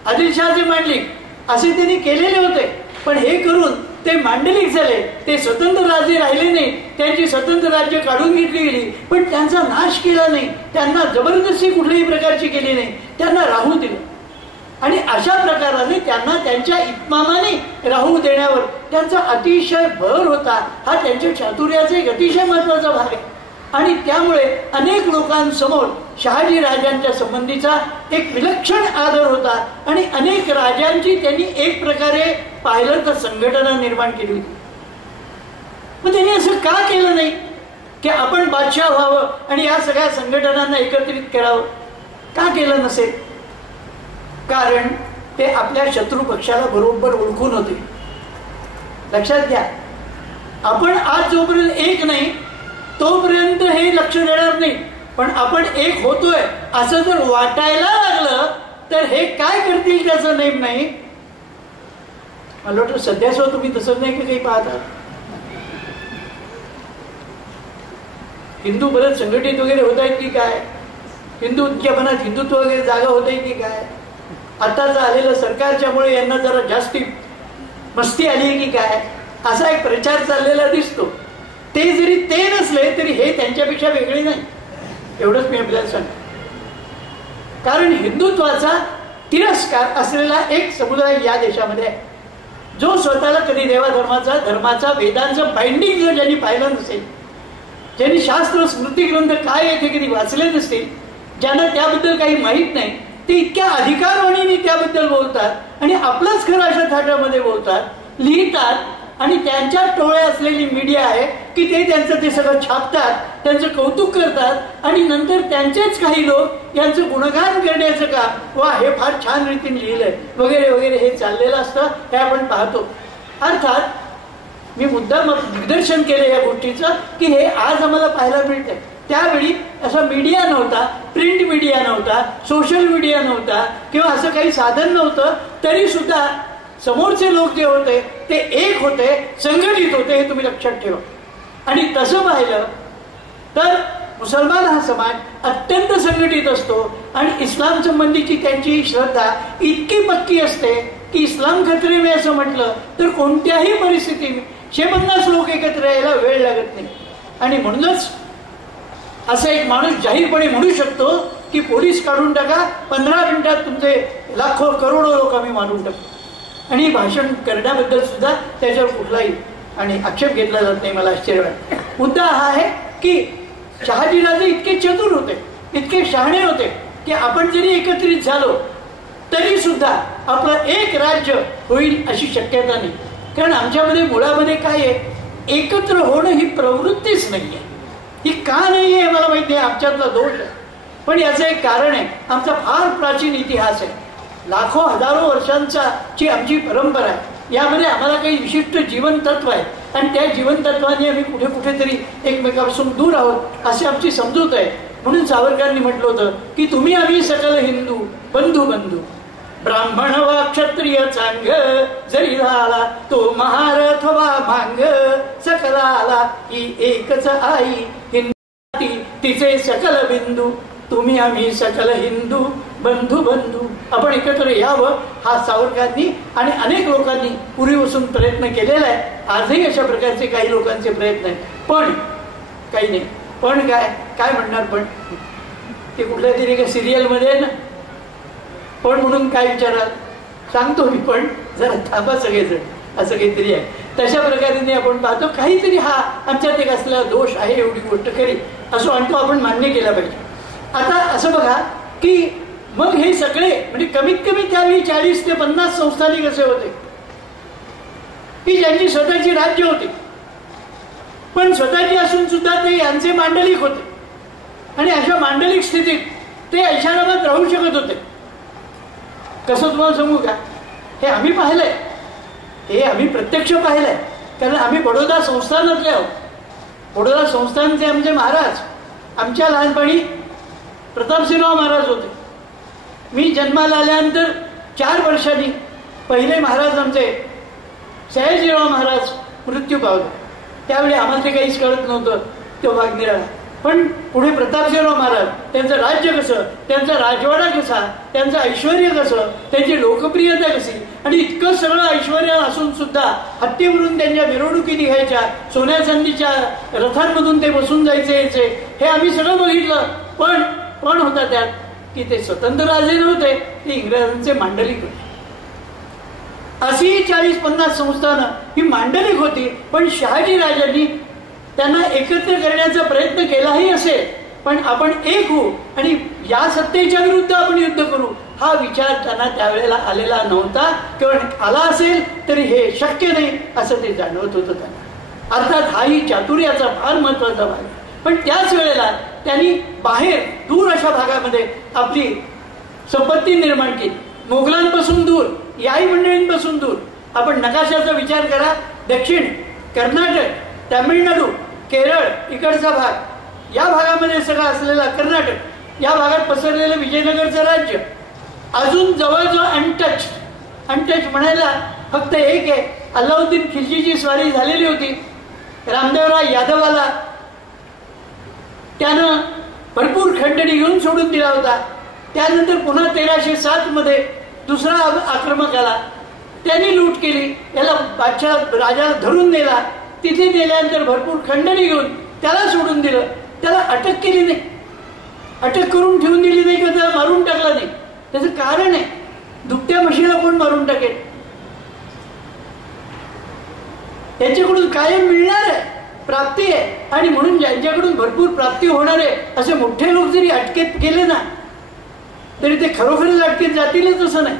आदिलशहाचे मांडलिक असे त्यांनी केलेले होते. पण हे करून ते मांडलिक झाले, ते स्वतंत्र राजे राहिले नाही. त्यांची स्वतंत्र राज्य काढून घेतली गेली, पण त्यांचा नाश केला नाही. त्यांना जबरदस्ती कुठल्याही प्रकारची केली नाही, त्यांना राहू दिलं. आणि अशा प्रकाराने त्यांना त्यांच्या इत्मामाने राहू देण्यावर त्यांचा अतिशय भर होता. हा त्यांच्या चातुर्याचा एक अतिशय महत्वाचा भाग आहे. आणि त्यामुळे अनेक लोकांसमोर शहाजी राजांच्या संबंधीचा एक विलक्षण आदर होता आणि अनेक राजांची त्यांनी एक प्रकारे पाहिलं तर संघटना निर्माण केली होती. मग त्यांनी असं का केलं नाही की आपण बादशाह व्हावं आणि या सगळ्या संघटनांना एकत्रित करावं? का केलं नसेल? कारण ते आपल्या शत्रू पक्षाला बरोबर ओळखून होते. लक्षात घ्या, आपण आज जोपर्यंत एक नाही तोपर्यंत हे लक्ष देणार नाही. पण आपण एक होतोय असं जर वाटायला लागलं तर हे काय करतील त्याचं नेम नाही. मला वाटतं सध्या सुद्धा तुम्ही तसंच नाही की काही पाहता. हिंदू बरेच संघटित वगैरे होत आहेत की काय? हिंदूच्या मनात हिंदुत्व वगैरे जागा होत आहे की काय? आताच आलेलं सरकारच्यामुळे यांना जरा जास्ती मस्ती आली आहे की काय? असा एक प्रचार चाललेला दिसतो. ते जरी ते नसले तरी हे त्यांच्यापेक्षा वेगळे नाही, एवढंच मी आपल्याला सांगतो. कारण हिंदुत्वाचा तिरस्कार असलेला एक समुदाय या देशामध्ये आहे, जो स्वतःला कधी धर्माचा वेदांचं बाइंडिंग जर ज्यांनी पाहिलं नसेल, ज्यांनी शास्त्र स्मृती ग्रंथ काय आहे ते कधी वाचले नसतील, ज्यांना त्याबद्दल काही माहीत नाही, ते इतक्या अधिकारवाणीने त्याबद्दल बोलतात आणि आपलंच खरं अशा थाटामध्ये बोलतात, लिहितात. आणि त्यांच्या टोळ्या असलेली मीडिया आहे की ते त्यांचं ते सगळं छापतात, त्यांचं कौतुक करतात आणि नंतर त्यांचेच काही लोक यांचं गुणगान करण्याचं काम, वा हे फार छान रीतीने लिहिलंय वगैरे वगैरे हे चाललेलं असतं. हे आपण पाहतो. अर्थात मी मुद्दाम दिग्दर्शन केलं या गोष्टीचं की हे आज आम्हाला पाहायला मिळतंय. त्यावेळी असा मीडिया नव्हता, प्रिंट मीडिया नव्हता, सोशल मीडिया नव्हता किंवा असं काही साधन नव्हतं, तरी सुद्धा समोरचे लोक जे होते ते एक होते, संघटित होते, हे तुम्ही लक्षात ठेवा. आणि तसं पाहिलं तर मुसलमान हा समाज अत्यंत संघटित असतो आणि इस्लाम संबंधीची त्यांची श्रद्धा इतकी पक्की असते की इस्लाम खतरे में असं म्हटलं तर कोणत्याही परिस्थितीत 150 लोक एकत्र यायला वेळ लागत नाही. आणि म्हणूनच असं एक माणूस जाहीरपणे म्हणू शकतो की पोलीस काढून टाका, 15 मिनिटात तुमचे लाखो करोडो लोक आम्ही मारून टाकतो. आणि भाषण करण्याबद्दल सुद्धा त्याच्यावर कुठलाही आणि आक्षेप घेतला जात नाही. मला आश्चर्य वाटतं. मुद्दा हा आहे की शहाजीराजे इतके चतुर होते, इतके शहाणे होते की आपण जरी एकत्रित झालो तरी सुद्धा आपलं एक राज्य होईल अशी शक्यता नाही. कारण आमच्यामध्ये मुळामध्ये काय आहे, एकत्र होणं ही प्रवृत्तीच नाही आहे. ही का नाही आहे मला माहिती आहे, आमच्यातला दोष आहे. पण याचं एक कारण आहे, आमचा फार प्राचीन इतिहास आहे, लाखो हजारो वर्षांचा ची आमची परंपरा आहे. यामध्ये आम्हाला काही विशिष्ट जीवनतत्व आहे आणि त्या जीवनतत्वाने आम्ही कुठे कुठेतरी एकमेकापासून दूर आहोत अशी आमची समजूत आहे. म्हणून सावरकरांनी म्हटलं होतं की तुम्ही आम्ही सकल हिंदू बंधू बंधू, ब्राह्मण वा क्षत्रिय चांग, जरी झाला तो महारथ वा भांग, सकलाला ही एकच आई हिंदू तिचे सकल बिंदू, तुम्ही आम्ही सकल हिंदू बंधू बंधू. आपण एकत्र यावं हा सावरकरांनी आणि अनेक लोकांनी पूर्वीपासून प्रयत्न केलेला आहे. आजही अशा प्रकारचे काही लोकांचे प्रयत्न आहेत. पण काही नाही, पण काय म्हणणार, पण ते कुठल्या तरी एका सिरियलमध्ये आहे ना, पण म्हणून काय विचाराल, सांगतो मी, पण जरा थांबा सगळेजण, असं काहीतरी आहे. तशा प्रकारे आपण पाहतो काहीतरी हा आमच्यात एक असलेला दोष आहे, एवढी गोष्ट खरी असं आणतो आपण मान्य केला पाहिजे. आता असं बघा की मग हे सगळे म्हणजे कमीत कमी त्यावेळी 40 ते 50 संस्थानिक कसे होते की ज्यांची स्वतःची राज्य होती, पण स्वतःची असून सुद्धा ते यांचे मांडलिक होते आणि अशा मांडलिक स्थितीत ते ऐशारामात राहू शकत होते. कसं तुम्हाला सांगू का, हे आम्ही पाहिलंय, हे आम्ही प्रत्यक्ष पाहिलंय, कारण आम्ही बडोदा संस्थानातले आहोत. बडोदा संस्थानचे आमचे महाराज आमच्या लहानपणी प्रतापसिंहराव महाराज होते. मी जन्माला आल्यानंतर 4 वर्षांनी पहिले महाराज आमचे सयाजीराव महाराज मृत्यू पावले. त्यावेळी आम्हाला ते काहीच कळत नव्हतं, तो भाग निराळा. पण पुढे प्रतापसिंहराव महाराज, त्यांचं राज्य कसं, त्यांचा राजवाडा कसा, त्यांचं ऐश्वर कसं, त्यांची लोकप्रियता कशी, आणि इतकं सगळं ऐश्वर असून सुद्धा हत्तीवरून त्यांच्या मिरवणुकी निघायच्या, सोन्या चांदीच्या रथांमधून ते बसून जायचे यायचे, हे आम्ही सगळं बघितलं. पण होता त्यात की ते स्वतंत्र राजे नव्हते, ते इंग्रजांचे मांडलिक होते. अशी 40-50 संस्थानं ही मांडलिक होती. पण शहाजी राजांनी त्यांना एकत्र करण्याचा प्रयत्न केलाही असेल, पण आपण एक होऊ आणि या सत्तेच्या विरुद्ध आपण युद्ध करू हा विचार त्यांना त्यावेळेला आलेला नव्हता. किंवा आला असेल तरी हे शक्य नाही असं ते जाणवत होतं त्यांना. अर्थात हाही चातुर्याचा फार महत्वाचा भाग. पण त्याच वेळेला त्यांनी बाहेर दूर अशा भागामध्ये आपली संपत्ती निर्माण केली, मोगलांपासून दूर, याही मंडळींपासून दूर. आपण नकाशाचा विचार करा, दक्षिण कर्नाटक, तामिळनाडू, केरळ इकडचा भाग, या भागामध्ये सगळं असलेला कर्नाटक, या भागात पसरलेलं विजयनगरचं राज्य, अजून जवळजवळ अनटच म्हणायला फक्त एक आहे. अल्लाउद्दीन खिलजीची स्वारी झालेली होती, रामदेवराव यादवाला त्यानं भरपूर खंडणी घेऊन सोडून दिला होता. त्यानंतर पुन्हा 1307 मध्ये दुसरा आक्रमक आला, त्यांनी लूट केली, याला बादशाह राजाला धरून नेला. तिथे नेल्यानंतर भरपूर खंडणी घेऊन त्याला सोडून दिलं. त्याला अटक केली नाही, अटक करून ठेवून दिली नाही किंवा त्याला मारून टाकला नाही. त्याचं कारण आहे, दुभत्या म्हशीला कोण मारून टाकेल, त्याच्याकडून कायम मिळणार आहे, प्राप्ती आहे. आणि म्हणून ज्यांच्याकडून भरपूर प्राप्ती होणार आहे असे मोठे लोक जरी अटकेत गेले ना तरी ते खरोखरच अटकेत जातीलच असं नाही,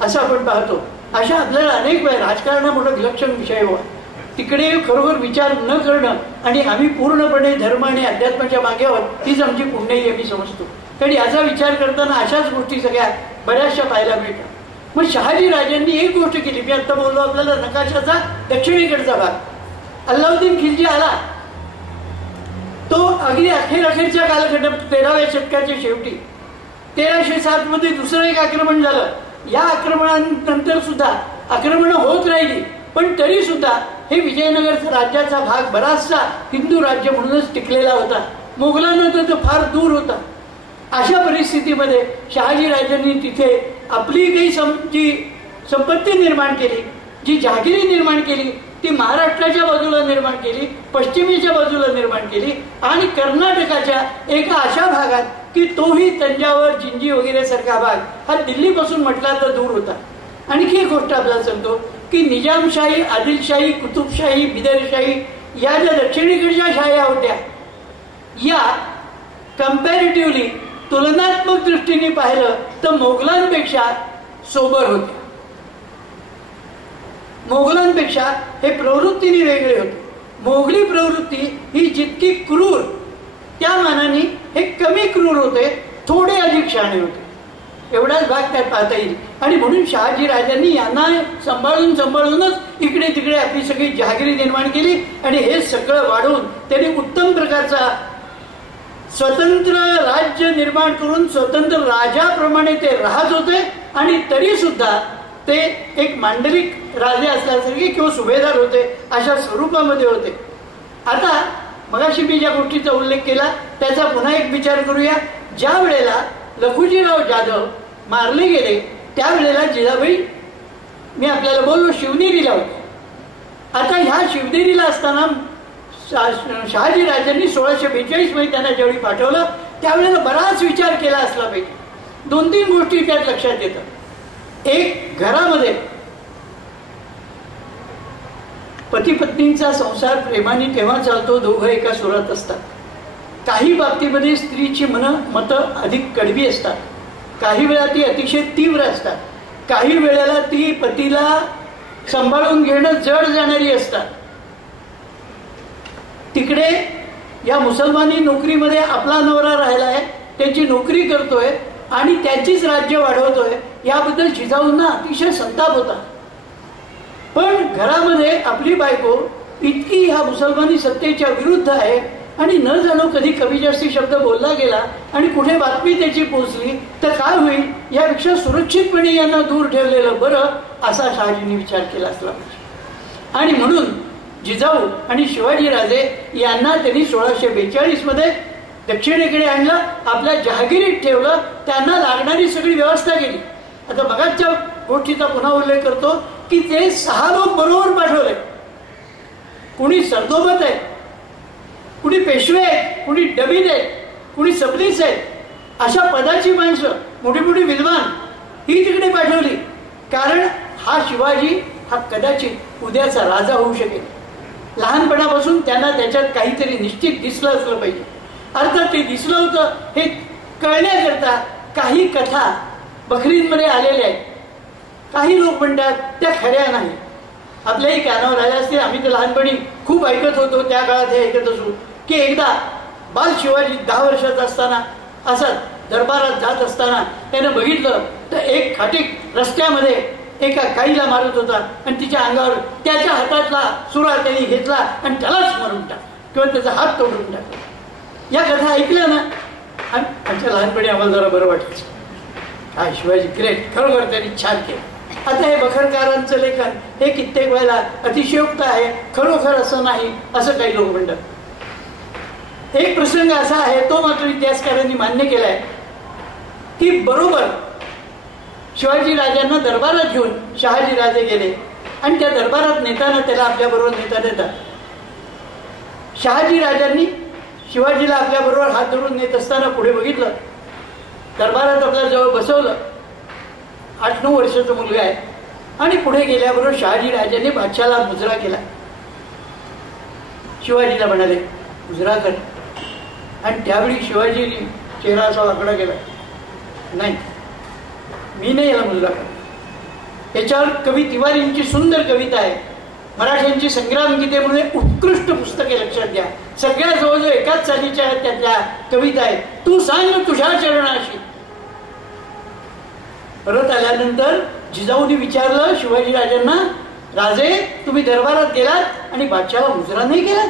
असं आपण पाहतो. अशा आपल्याला अनेक वेळा राजकारणामुळे विलक्षण विषय व्हा, तिकडे खरोखर विचार न करणं आणि आम्ही पूर्णपणे धर्म आणि अध्यात्माच्या मागे आहोत हीच आमची पुण्याई आम्ही समजतो. कारण याचा विचार करताना अशाच गोष्टी सगळ्या बऱ्याचशा पाहायला मिळतात. मग शहाजी राजांनी एक गोष्ट केली, मी आता बोललो आपल्याला नकाशाचा दक्षिणेकडचा भाग. अल्लाउद्दीन खिलजी आला, तो अगदी अखेरच्या कालखंडात 13व्या शतकाच्या शेवटी 1307 मध्ये दुसरं एक आक्रमण झालं. या आक्रमणानंतर सुद्धा आक्रमणं होत राहिली, पण तरी सुद्धा हे विजयनगर राज्याचा भाग बराचसा हिंदू राज्य म्हणूनच टिकलेला होता. मोगलांना तर फार दूर होता. अशा परिस्थितीमध्ये शहाजी राजांनी तिथे आपली काही जी संपत्ती निर्माण केली, जी जहागिरी निर्माण केली, ती महाराष्ट्राच्या बाजूला निर्माण केली, पश्चिमेच्या बाजूला निर्माण केली आणि कर्नाटकाच्या एका अशा भागात की तोही तंजावर, जिंजी वगैरे सारखा भाग हा दिल्लीपासून म्हटला तर दूर होता. आणखी एक गोष्ट आपल्याला सांगतो की निजामशाही, आदिलशाही, कुतुबशाही, बिदरशाही या ज्या दक्षिणेकडच्या शाह्या होत्या या कम्पॅरेटिव्हली तुलनात्मक दृष्टीने पाहिलं तर मोगलांपेक्षा सोबर होते. मोगलांपेक्षा हे प्रवृत्तीने वेगळे होते. मोगली प्रवृत्ती ही जितकी क्रूर हे कमी क्रूर होते, थोडे अधिक शहाणे होते, एवढाच भाग त्यात पाहता येईल. आणि म्हणून शहाजी राजांनी यांना सांभाळूनच इकडे तिकडे आपली सगळी जहागिरी निर्माण केली आणि हे सगळं वाढवून त्यांनी उत्तम प्रकारचा स्वतंत्र राज्य निर्माण करून स्वतंत्र राजाप्रमाणे ते राहत होते. आणि तरी सुद्धा ते एक मांडलिक राजे असल्यासारखे किंवा सुभेदार होते अशा स्वरूपामध्ये होते. आता मगाशी मी ज्या गोष्टीचा उल्लेख केला त्याचा पुन्हा एक विचार करूया. ज्या वेळेला लखुजीराव जाधव मारले गेले त्यावेळेला जिजाबाई, मी आपल्याला बोललो, शिवनेरीला होते. आता ह्या शिवनेरीला असताना शहाजी राजांनी 1642 मध्ये त्यांना ज्यावेळी पाठवलं त्यावेळेला बराच विचार केला असला पाहिजे. 2-3 गोष्टी त्यात लक्षात येतात. एक, घरामध्ये पती पत्नींचा संसार प्रेमाने तेव्हा चालतो दोघं एका सुरात असतात. काही बाबतीमध्ये स्त्रीची मतं अधिक कडवी असतात, काही वेळा ती अतिशय तीव्र असतात, काही वेळेला ती पतीला सांभाळून घेणं जड जाणारी असतात. तिकडे या मुसलमानी नोकरीमध्ये आपला नवरा राहिलाय, त्याची नोकरी करतोय आणि त्याचीच राज्य वाढवतोय, याबद्दल जिजाऊंना अतिशय संताप होता. पण घरामध्ये आपली बायको इतकी ह्या मुसलमानी सत्तेच्या विरुद्ध आहे आणि न जाणो कधी कमी जास्ती शब्द बोलला गेला आणि कुठे बातमी त्याची पोहोचली तर काय होईल, यापेक्षा सुरक्षितपणे यांना दूर ठेवलेलं बरं, असा शहाजींनी विचार केला असला पाहिजे. आणि म्हणून जिजाऊ आणि शिवाजीराजे यांना त्यांनी 1642 मध्ये दक्षिणेकडे आणलं, आपल्या जहागिरीत ठेवलं, त्यांना लागणारी सगळी व्यवस्था केली. आता मगाच्या गोष्टीचा पुन्हा उल्लेख करतो की ते 6 लोक बरोबर पाठवले. कुणी सरनोबत आहे, कुणी पेशवे आहेत, कुणी डबीद आहेत, कुणी सबलीस आहेत, अशा पदाची माणसं, मोठी मोठी विद्वान ही तिकडे पाठवली. कारण हा शिवाजी हा कदाचित उद्याचा राजा होऊ शकेल. लहानपणापासून त्यांना त्याच्यात काहीतरी निश्चित दिसलं असलं पाहिजे. अर्थात ते दिसलं होतं हे कळण्याकरता काही कथा बखरींमध्ये आलेल्या आहेत. काही लोक म्हणतात त्या खऱ्या नाही, आपल्याही कानावर आल्या असतील. आम्ही तर लहानपणी खूप ऐकत होतो, त्या काळात हे ऐकत असू की एकदा बाल शिवाजी 10 वर्षाचा असताना असत दरबारात जात असताना त्यानं बघितलं तर एक खाटीक रस्त्यामध्ये एका गाईला मारत होता आणि तिच्या अंगावर त्याच्या हातातला सुरा त्यांनी घेतला आणि त्यालाच मारून टाकला किंवा त्याचा हात तोडून टाकला. या कथा ऐकल्या ना, आणि आमच्या लहानपणी आम्हाला जरा बरं वाटायचं, काय शिवाजी ग्रेट, खरोखर त्यांनी छान केलं. आता हे बखरकारांचं लेखन हे कित्येक वेळेला अतिशयोक्त आहे, खरोखर असं नाही असं काही लोक म्हणतात. एक प्रसंग असा आहे, तो मात्र इतिहासकारांनी मान्य केलाय की बरोबर शिवाजी राजांना दरबारात घेऊन शहाजी राजे गेले आणि त्या दरबारात नेताना त्याला आपल्याबरोबर नेतात. शहाजी राजांनी शिवाजीला आपल्याबरोबर हात धरून नेत असताना पुढे बघितलं, दरबारात आपल्या जवळ बसवलं. 8-9 वर्षाचा मुलगा आहे आणि पुढे गेल्याबरोबर शहाजी राजांनी बादशाला मुजरा केला. शिवाजीला म्हणाले मुजरा कर, आणि त्यावेळी शिवाजीने चेहरा असा वाकडा केला, नाही मी नाही याला मुजरा कर. याच्यावर कवी तिवारींची सुंदर कविता आहे, मराठ्यांची संग्राम गीते म्हणून उत्कृष्ट पुस्तके लक्षात घ्या. सगळ्या जवळजवळ एकाच चालीच्या आहेत त्यातल्या कविता आहेत. तू सांग तुझ्या चरणाशी. परत आल्यानंतर जिजाऊने विचारलं शिवाजी राजांना, राजे तुम्ही दरबारात गेलात आणि बादशाला मुजरा नाही केलात,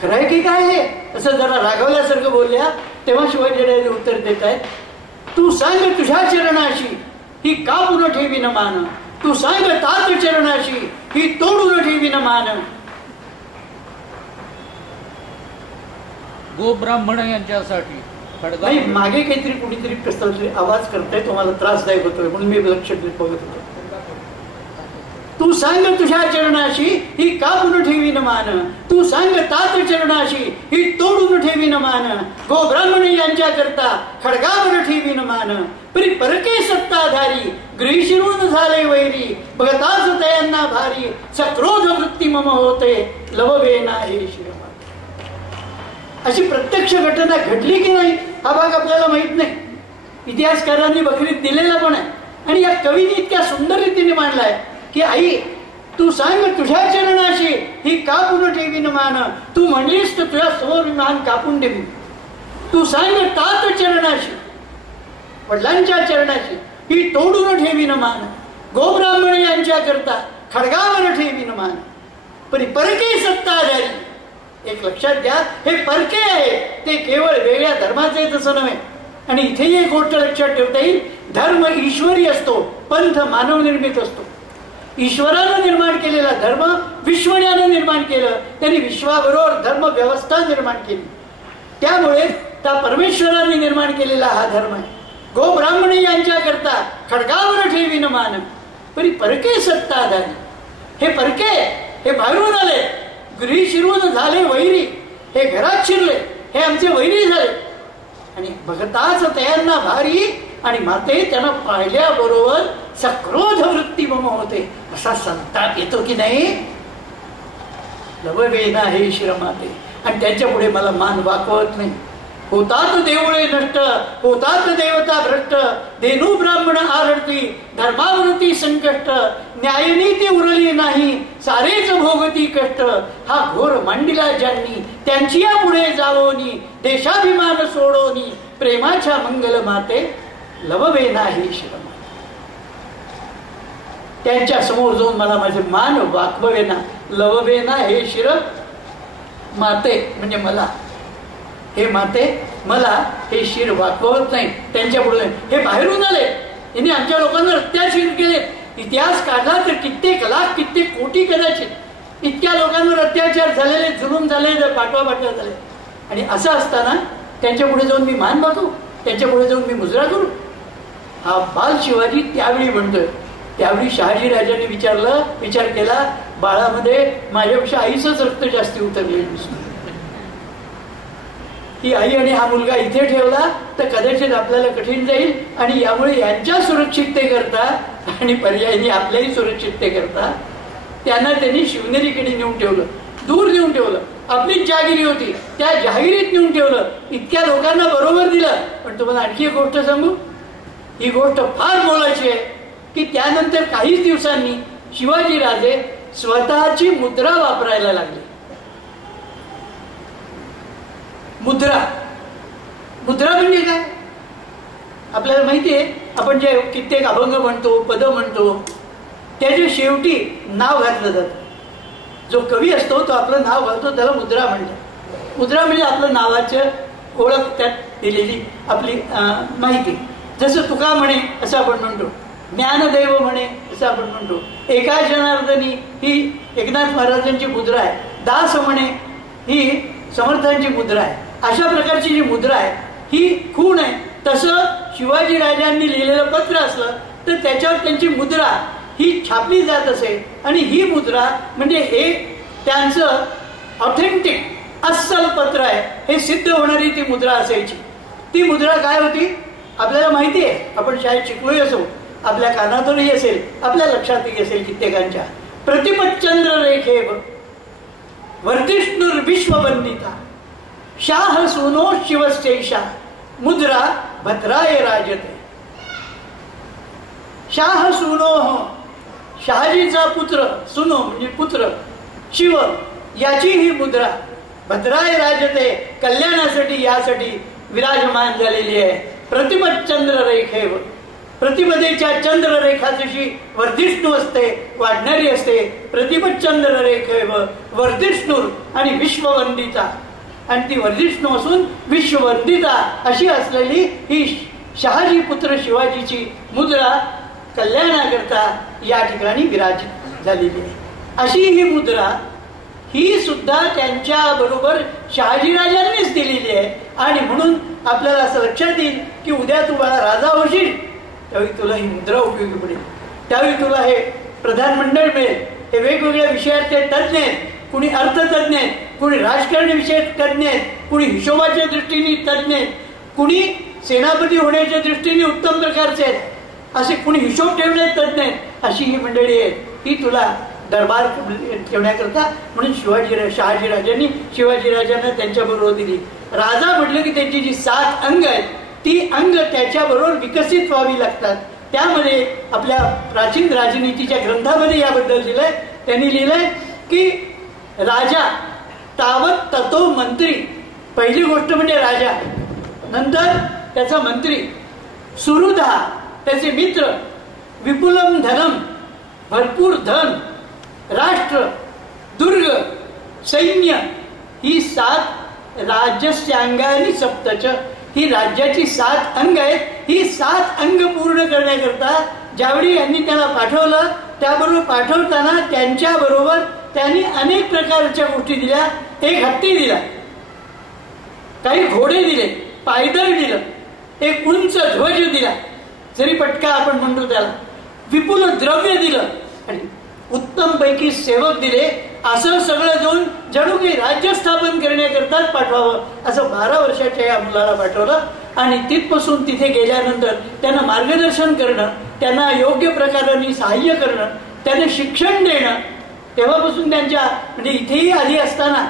खरं आहे की काय हे, असं जरा रागवल्यासारखं बोलल्या. तेव्हा शिवाजी राजे उत्तर देत आहेत, तू सांग तुझ्या चरणाशी ही कापून ठेवी न मान, तू सांग तात चरणाशी ही तोडून ठेवी न मान. गोब्राह्मण यांच्यासाठी नाही, मागे काहीतरी कुणीतरी कसला तरी आवाज करताय, तुम्हाला त्रासदायक होतोय म्हणून मी लक्ष देत बघत होतो. तू सांग तुझ्या चरणाशी ही कापून ठेवी न मान, तू सांग तात चरणाशी ही तोडून ठेवी न मान. गो ब्राह्मण यांच्या करता खडगावर ठेवी न मान, परी परके सत्ताधारी गृही शिरून झाले वैरी, बघताच तयांना भारी सक्रोध वृत्ती मम होते लववे नाही शिरमा. अशी प्रत्यक्ष घटना घडली की नाही हा भाग आपल्याला माहित नाही, इतिहासकारांनी बखरीत दिलेला पण आहे. आणि या कवीने इतक्या सुंदर रीतीने मांडलाय की आई तू सांग तुझ्या चरणाशी ही कापून ठेवी न मान, तू म्हणलीस तर तुझ्या समोर मान कापून ठेवी. तू सांग तात चरणाशी, वडिलांच्या चरणाशी ही तोडून ठेवीन मान, गोब्राह्मण यांच्या करता खडगावर ठेवीन मान, परी परके सत्ताधारी. एक लक्षात घ्या, हे परके आहे, ते केवळ वेगळ्या धर्माचे तसं नव्हे. आणि इथेही एक गोष्ट लक्षात ठेवता येईल, धर्म ईश्वरी असतो, पंथ मानव निर्मित असतो. ईश्वरानं निर्माण केलेला धर्म विश्वण्यानं निर्माण केलं, त्यांनी विश्वाबरोबर धर्म व्यवस्था निर्माण केली. त्यामुळे त्या परमेश्वराने निर्माण केलेला हा धर्म आहे. गो ब्राह्मणी यांच्या करता खडगावर ठेवीन मान, परी परके सत्ताधारी. हे परके, हे बाहेरून आले, गृही शिरून झाले वैरी, हे घरात शिरले, हे आमचे वैरी झाले. आणि भगताच त्यांना भारी, आणि माते त्यांना पाहिल्याबरोबर सक्रोध वृत्ती मम होते. असा संताप येतो की नाही. लववेना हे शिरमाते, आणि त्यांच्या पुढे मला मान वाकवत नाही. होतात देवळे नष्ट, होतात देवता भ्रष्ट, धेनू ब्राह्मण आरडती, धर्मावृत्ती संकष्ट, न्यायनीती उरली नाही, सारेच भोगती कष्ट. हा घोर मांडिला ज्यांनी, त्यांची या पुढे जावोनी, देशाभिमान सोडोनी, प्रेमाच्या मंगल माते लववे नाही शिरमाते. त्यांच्या समोर जाऊन मला माझे मान वाकवे ना, लववे ना हे शिर माते, म्हणजे मला, हे माते मला हे शिर वाकवत नाही. त्यांच्या पुढे हे बाहेरून आले, यांनी आमच्या लोकांना अत्याचार केले. इतिहास काढला तर कित्येक लाख, कित्येक कोटी कदाचित इतक्या लोकांवर अत्याचार झालेले, जुलूम झालेले, पाठवा झाले. आणि असं असताना त्यांच्या पुढे जाऊन मी मान वाकवू, त्यांच्या पुढे जाऊन मी मुजरा करू. हा बाल शिवाजी त्यावेळी म्हणतोय. त्यावेळी शहाजी राजांनी विचार केला, बाळामध्ये माझ्यापेक्षा आईचंच रक्त जास्ती उतरलेलं दिसतं. ही आई आणि हा मुलगा इथे ठेवला तर कदाचित आपल्याला कठीण जाईल, आणि यामुळे यांच्या सुरक्षिततेकरता आणि पर्यायी आपल्याही सुरक्षिततेकरता त्यांना त्यांनी शिवनेरीकडे नेऊन ठेवलं, दूर नेऊन ठेवलं. आपलीच जहागिरी होती, त्या जहागिरीत नेऊन ठेवलं, इतक्या लोकांना बरोबर दिलं. पण तुम्हाला आणखी एक गोष्ट सांगू, ही गोष्ट फार मोलाची आहे की त्यानंतर काहीच दिवसांनी शिवाजी राजे स्वतःची मुद्रा वापरायला लागले. मुद्रा म्हणजे काय आपल्याला माहिती आहे. आपण जे कित्येक अभंग म्हणतो, पद म्हणतो, त्याच्या शेवटी नाव घातलं जातं. जो कवी असतो तो आपलं नाव घालतो, त्याला मुद्रा म्हणतात. मुद्रा म्हणजे आपलं नावाचं ओळख त्यात दिलेली आपली माहिती. जसं तुका म्हणे असं आपण म्हणतो, ज्ञानदेव म्हणे असं आपण म्हणतो. एका जनार्दनी ही एकनाथ महाराजांची मुद्रा आहे. दास म्हणे ही समर्थांची मुद्रा आहे. अशा प्रकारची जी मुद्रा आहे ही खूण आहे. तसं शिवाजी राजांनी लिहिलेलं पत्र असलं तर त्याच्यावर त्यांची मुद्रा ही छापली जात असे. आणि ही मुद्रा म्हणजे हे त्यांचं ऑथेंटिक अस्सल पत्र आहे हे सिद्ध होणारी ती मुद्रा असायची. ती मुद्रा काय होती आपल्याला माहिती आहे, आपण शाळेत शिकलोही असो, आपल्या कानातूनही असेल, आपल्या लक्षातही असेल कित्येकांच्या. प्रतिपच्चंद्र रेखेव वर्धिष्णुर विश्ववंदिता, शाह सुनो शिवस्यैषा, मुद्रा भद्राय राजते. शाह सुनो, शहाजीचा पुत्र, सुनो म्हणजे पुत्र, शिव याची ही मुद्रा भद्राय राजते, कल्याणासाठी यासाठी विराजमान झालेली आहे. प्रतिपच्चंद्र रेखेव, प्रतिपदेच्या चंद्ररेखा जशी वर्धिष्णू असते, वाढणारी असते, प्रतिपच्चंद्र रेखेव वर्धिष्णुर आणि विश्ववंदिता, आणि ती वर्धिष्णू असून विश्ववंदिता अशी असलेली ही शहाजी पुत्र शिवाजीची मुद्रा कल्याणाकरता या ठिकाणी विराजित झालेली आहे. अशी ही मुद्रा ही सुद्धा त्यांच्या बरोबर शहाजीराजांनीच दिलेली आहे. आणि म्हणून आपल्याला असं लक्षात येईल की उद्या तू बाळा राजा होशील त्यावेळी तुला ही मुद्रा उपयोगी पडेल. त्यावेळी तुला हे प्रधानमंडळ मिळेल. हे वेगवेगळ्या विषयाचे तज्ज्ञ आहेत, कुणी अर्थतज्ञ आहेत, कुणी राजकारणी विषय तज्ज्ञ आहेत, कुणी हिशोबाच्या दृष्टीने तज्ज्ञ आहेत, कुणी सेनापती होण्याच्या दृष्टीने उत्तम प्रकारचे आहेत, असे कुणी हिशोब ठेवण्यात तज्ज्ञ आहेत. अशी ही मंडळी आहेत. ही तुला दरबार ठेवण्याकरता म्हणून शहाजीराजांनी शिवाजीराजांना त्यांच्याबरोबर दिली. राजा म्हटलं की त्यांची जी 7 अंग आहेत ती अंग त्याच्याबरोबर विकसित व्हावी लागतात. त्यामध्ये आपल्या प्राचीन राजनीतीच्या ग्रंथामध्ये याबद्दल लिहिलंय. त्यांनी लिहिलंय की राजा तावत ततो मंत्री. पहिली गोष्ट म्हणजे राजा, नंतर त्याचा मंत्री सुहृदा, त्याचे मित्र, विपुलम धनम, भरपूर धन, राष्ट्र, दुर्ग, सैन्य, ही 7 राज्यस्यांगानी सप्तच, ही राज्याची 7 अंग आहेत. ही 7 अंग पूर्ण करण्याकरता ज्यावेळी यांनी त्याला पाठवलं, त्याबरोबर पाठवताना त्यांच्याबरोबर त्यांनी अनेक प्रकारच्या गोष्टी दिल्या. एक हत्ती दिला, काही घोडे दिले, पायदळ दिलं, एक उंच ध्वज दिला, जरी पटका आपण म्हणतो त्याला, विपुल द्रव्य दिलं आणि उत्तम पैकी सेवक दिले. असं सगळं देऊन जणू काही राज्य स्थापन करण्याकरताच पाठवावं असं 12 वर्षाच्या या मुलाला पाठवलं. आणि तिथपासून तिथे गेल्यानंतर त्यांना मार्गदर्शन करणं, त्यांना योग्य प्रकाराने सहाय्य करणं, त्यांना शिक्षण देणं. तेव्हापासून त्यांच्या म्हणजे इथेही आधी असताना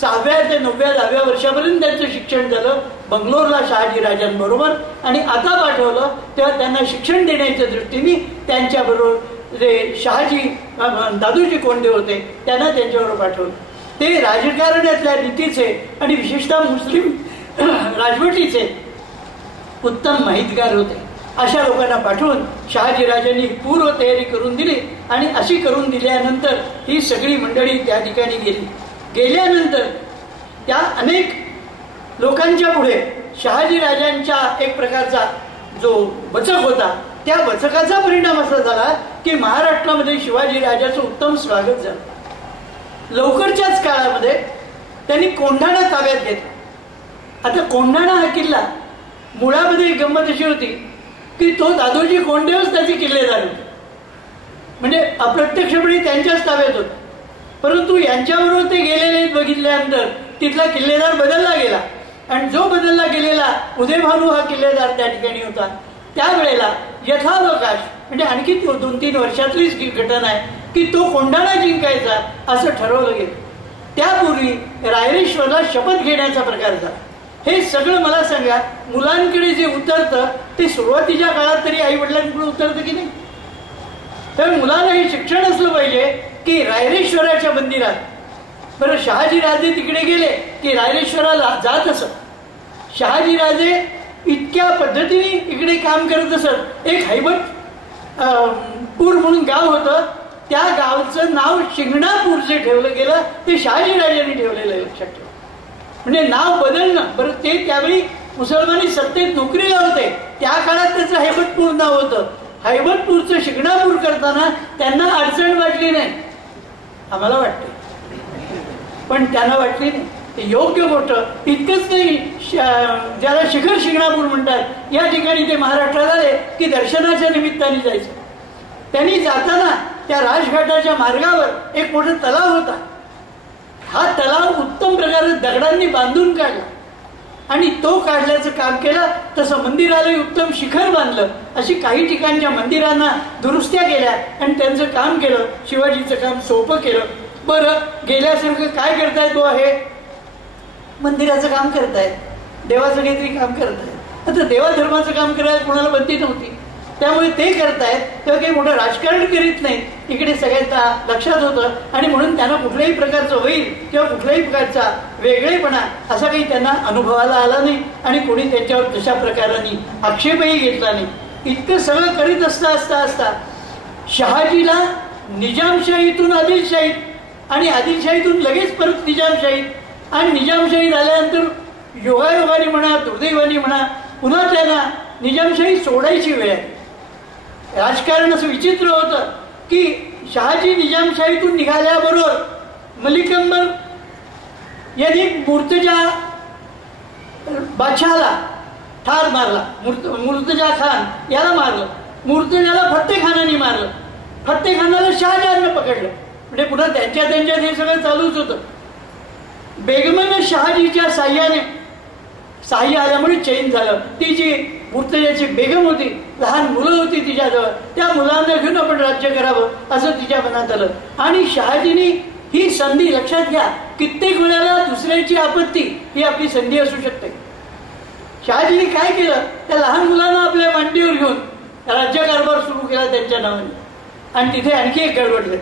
6व्या ते 9व्या 10व्या वर्षापर्यंत त्यांचं शिक्षण झालं बंगलोरला शहाजी राजांबरोबर. आणि आता पाठवलं तेव्हा त्यांना शिक्षण देण्याच्या दृष्टीने त्यांच्याबरोबर जे शहाजी दादोजी कोंडे होते त्यांना त्यांच्याबरोबर पाठवलं. ते राजकारणातल्या नीतीचे आणि विशेषतः मुस्लिम राजवटीचे उत्तम माहितगार होते. अशा लोकांना पाठवून शहाजी राजांनी पूर्व तयारी करून दिली. आणि अशी करून दिल्यानंतर ही सगळी मंडळी त्या ठिकाणी गेली. गेल्यानंतर त्या अनेक लोकांच्या पुढे शहाजी राजांच्या एक प्रकारचा जो वचक होता, त्या वचकाचा परिणाम असा झाला की महाराष्ट्रामध्ये शिवाजी राजाचं उत्तम स्वागत झालं. लवकरच्याच काळामध्ये त्यांनी कोंढाणा ताब्यात घेतला. आता कोंढाणा हा किल्ला मुळामध्ये गंमत अशी होती की तो दादोजी कोंडेच त्याचे किल्लेदार होते, म्हणजे अप्रत्यक्षपणे त्यांच्याच ताब्यात होते. परंतु यांच्याबरोबर ते गेलेले बघितल्यानंतर तिथला किल्लेदार बदलला गेला आणि जो बदलला गेलेला उदयभानू हा किल्लेदार त्या ठिकाणी होता. त्यावेळेला यथावकाश म्हणजे आणखी 2-3 वर्षातलीच घटना आहे की तो कोंढाणा जिंकायचा असं ठरवलं गेलं. त्यापूर्वी रायरेश्वरला शपथ घेण्याचा प्रकार झाला. हे सगळं मला सांगा, मुलांकडे जे उतरतं ते सुरुवातीच्या काळात तरी आई वडिलांकडे उतरतं की नाही? तर मुलांना हे शिक्षण असलं पाहिजे की रायरेश्वराच्या मंदिरात, बरं शहाजी राजे तिकडे गेले की रायरेश्वराला जात असत. शहाजी राजे इतक्या पद्धतीने इकडे काम करत असत. एक हैबतपूर म्हणून गाव होतं, त्या गावचं नाव शिंगणापूर जे ठेवलं गेलं ते शहाजी राजांनी ठेवलेलं आहे, लक्षात ठेवा. म्हणजे नाव बदलणं. बरं ते त्यावेळी मुसलमानी सत्तेत नोकरीला होते, त्या काळात त्याचं हैबतपूर नाव होतं. हैबतपूरचं शिंगणापूर करताना त्यांना अडचण वाटली नाही, आम्हाला वाटते, पण त्यांना वाटली नाही. योग्य गोष्ट. इतकंच नाही, ज्याला शिखर शिंगणापूर म्हणतात, या ठिकाणी ते महाराष्ट्रात आले की दर्शनाच्या निमित्ताने जायचं. त्यांनी जाताना त्या राजघाटाच्या मार्गावर एक मोठा तलाव होता. हा तलाव उत्तम प्रकारे दगडांनी बांधून काढला आणि तो काढल्याचं काम केलं. तसं मंदिराला उत्तम शिखर बांधलं. अशी काही ठिकाणच्या मंदिरांना दुरुस्त्या केल्या आणि त्यांचं काम केलं. शिवाजीचं काम सोपं केलं. बरं, गेल्यासारखं काय करतायत बुवा, हे मंदिराचं काम करतायत, देवाचं काहीतरी काम करतायत. आता देवाधर्माचं काम करायला कोणाला बंदी नव्हती, त्यामुळे ते करतायत. तेव्हा काही मोठं राजकारण करीत नाही, इकडे सगळ्यांना लक्षात होतं. आणि म्हणून त्यांना कुठल्याही प्रकारचं वैर किंवा कुठल्याही प्रकारचा वेगळेपणा असा काही त्यांना अनुभवाला आला नाही आणि कोणी त्यांच्यावर तशा प्रकाराने आक्षेपही घेतला नाही. इतकं सगळं करीत असता शहाजीला निजामशाहीतून आदिलशाहीत आणि आदिलशाहीतून लगेच परत निजामशाहीत आणि निजामशाही झाल्यानंतर योगायोगाने म्हणा दुर्दैवाने म्हणा पुन्हा त्यांना निजामशाही सोडायची वेळ आहे. राजकारण असं विचित्र होतं की शहाजी निजामशाहीतून निघाल्याबरोबर मलिकंबर यांनी मुर्तजा बादशहाला ठार मारला. मुर्तजा खान याला मारलं. मुर्तजाला फत्ते खानाने मारलं. फत्ते खानाला शहाजहाननं पकडलं. म्हणजे पुन्हा त्यांच्यात हे सगळं चालूच होतं. बेगमनं शहाजीच्या साह्य आल्यामुळे चैन झालं. ती जी मुर्तजाची बेगम होती, लहान मुलं होती तिच्याजवळ, त्या मुलांना घेऊन आपण राज्य करावं असं तिच्या मनात आलं. आणि शहाजीने ही संधी, लक्षात घ्या, कित्येक वेळेला दुसऱ्याची आपत्ती ही आपली संधी असू शकते. शहाजीने काय केलं, त्या लहान मुलांना आपल्या मांडीवर घेऊन राज्यकारभार सुरू केला त्यांच्या नावाने. आणि तिथे आणखी एक गडबड झाली.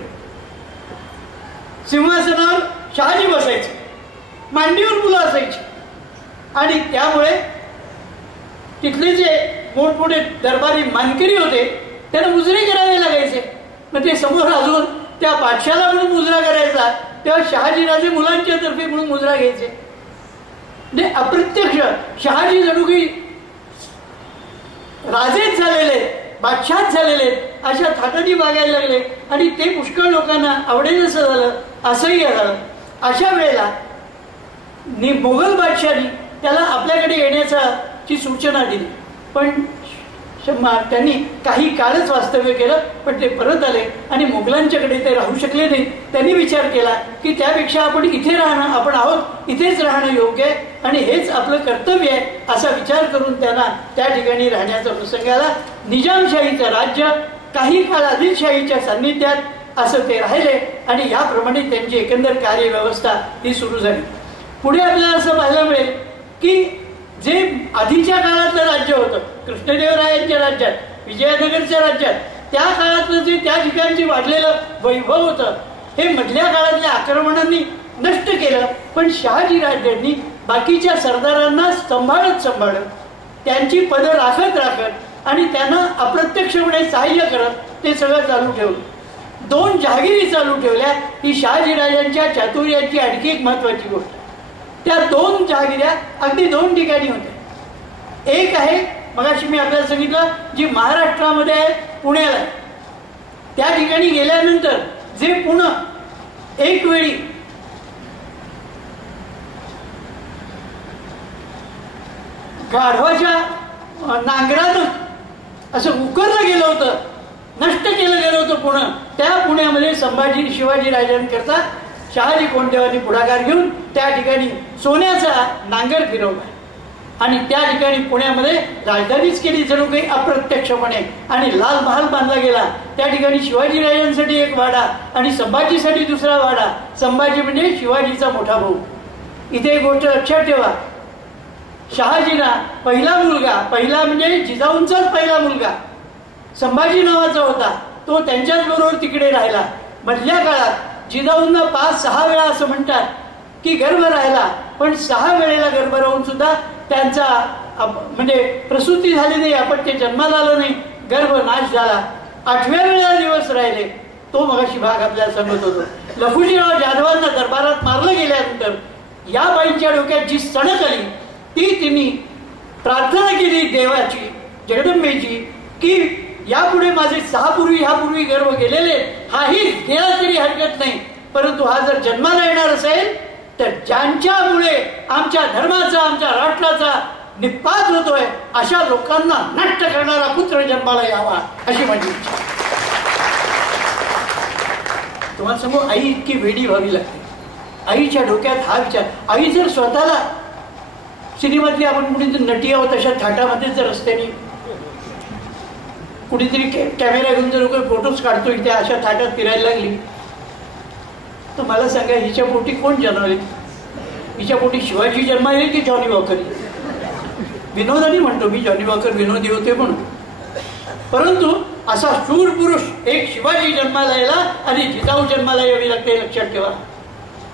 सिंहासनावर शहाजी बसायचे, मांडीवर मुलं असायची आणि त्यामुळे तिथले जे मोठमोठे दरबारी मानकरी होते त्यांना मुजरे करावे लागायचे. मग ते समोर अजून त्या बादशाला म्हणून मुजरा करायचा, तेव्हा शहाजीराजे मुलांच्या तर्फे म्हणून मुजरा घ्यायचे. म्हणजे अप्रत्यक्ष शहाजी जणू काही राजेच झालेले, बादशाह झालेले अशा थाटाने वागायला लागले आणि ते पुष्कळ लोकांना आवडेल असं झालं, असह्य झालं. अशा वेळेला मोगल बादशाहानी त्याला आपल्याकडे येण्याची सूचना दिली, पण त्यांनी काही काळच वास्तव्य केलं, पण ते परत आले आणि मोगलांच्याकडे ते राहू शकले नाही. त्यांनी विचार केला की त्यापेक्षा आपण इथे राहणं, आपण आहोत इथेच राहणं योग्य आहे आणि हेच आपलं कर्तव्य आहे, असा विचार करून त्यांना त्या ठिकाणी राहण्याचा प्रसंग आला. निजामशाहीचं राज्य काही काळ आदिलशाहीच्या सान्निध्यात असं ते राहिले आणि याप्रमाणे त्यांची एकंदर कार्यव्यवस्था ही सुरू झाली. पुढे आपल्याला असं पाहायला मिळेल की जे आधीच्या काळातलं राज्य होतं, कृष्णदेवरायांच्या राज्यात, विजयनगरच्या राज्यात, त्या काळातलं जे त्या ठिकाणचे वाढलेलं वैभव होतं हे मधल्या काळातल्या आक्रमणांनी नष्ट केलं. पण शहाजी राजांनी बाकीच्या सरदारांना सांभाळत त्यांची पदं राखत आणि त्यांना अप्रत्यक्षपणे सहाय्य करत ते सगळं चालू ठेवलं. 2 जहागिरी चालू ठेवल्या. ही शहाजीराजांच्या चातुर्याची आणखी एक महत्वाची गोष्ट. त्या 2 जहागिऱ्या अगदी 2 ठिकाणी होत्या. एक आहे मगाशी मी आपल्याला सांगितलं जी महाराष्ट्रामध्ये आहे, पुण्याला. त्या ठिकाणी गेल्यानंतर जे पुणे एक वेळी गाढवाच्या नांगरानं असं उकरलं गेलं होतं, नष्ट केलं गेलं होतं पुणे. त्या पुण्यामध्ये शिवाजी राजांकरता शहाजी कोंडदेवांनी पुढाकार घेऊन त्या ठिकाणी सोन्याचा नांगर फिरवला आणि त्या ठिकाणी पुण्यामध्ये राजधानीच केली जणू काही अप्रत्यक्षपणे आणि लाल महाल बांधला गेला. त्या ठिकाणी शिवाजी राजांसाठी एक वाडा आणि संभाजीसाठी दुसरा वाडा. संभाजी म्हणजे शिवाजीचा मोठा भाऊ. इथे एक गोष्ट लक्षात ठेवा, शहाजीना पहिला म्हणजे जिजाऊंचाच पहिला मुलगा संभाजी नावाचा होता, तो त्यांच्याच बरोबर तिकडे राहिला. मधल्या काळात जिजाऊंना 5-6 वेळा असं म्हणतात की गर्भ राहिला, पण 6 वेळेला गर्भ राहून सुद्धा त्यांचा म्हणजे प्रसूती झाली नाही, आपण ते जन्माला आलं नाही, गर्भ नाश झाला. 8व्या वेळेला दिवस राहिले. तो मगाशी भाग आपल्याला सांगत होतो. लखुजीराव जाधवांना दरबारात मारलं गेल्यानंतर या बाईंच्या डोक्यात जी सणक आली ती तिने प्रार्थना केली देवाची, जगदंबेची, की यापुढे माझे 6 पूर्वी ह्यापूर्वी गर्भ गेलेले, हाही गेला तरी हरकत नाही, परंतु हा जर जन्माला येणार असेल तर ज्यांच्यामुळे आमच्या धर्माचा, आमच्या राष्ट्राचा निपात होतोय अशा लोकांना नष्ट करणारा पुत्र जन्माला यावा, अशी माझी इच्छा. तुम्हाला समोर आई इतकी वेडी व्हावी लागते. आईच्या डोक्यात हा विचार. आई जर स्वतःला सिनेमातली आपण कुठेतरी नटी आहोत तशा थाटामध्ये जर रस्त्याने कुठेतरी कॅमेरा घेऊन जर लोक फोटोज काढतो इथे अशा थाटात फिरायला लागली तर मला सांगा हिच्या पोटी कोण जन्मले? हिच्या पोटी शिवाजी जन्माले की जॉनी वॉकर? विनोदानी म्हणतो मी, जॉनी वॉकर विनोदी होते म्हणून, परंतु असा शूर पुरुष एक शिवाजी जन्माला यायला आणि जिजाऊ जन्माला यावी लागते, लक्षात ठेवा.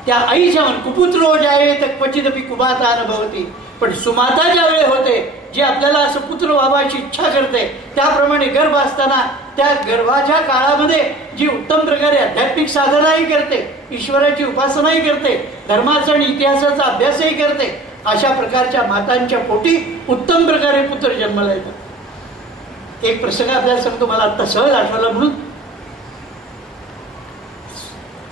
त्या आईच्या मन कुपुत्रो जाये तर क्वचिदपि कुमाता न भवती. पण सुमाता ज्या वेळे होते, जे आपल्याला असं पुत्र व्हावाची इच्छा करते, त्याप्रमाणे गर्भ असताना त्या गर्भाच्या काळामध्ये जी उत्तम प्रकारे आध्यात्मिक साधनाही करते, ईश्वराची उपासनाही करते, धर्माचा आणि इतिहासाचा अभ्यासही करते, अशा प्रकारच्या मातांच्या पोटी उत्तम प्रकारे पुत्र जन्माला येतात. एक प्रसंग आपल्याला सांगतो, मला आता सहज आठवला म्हणून.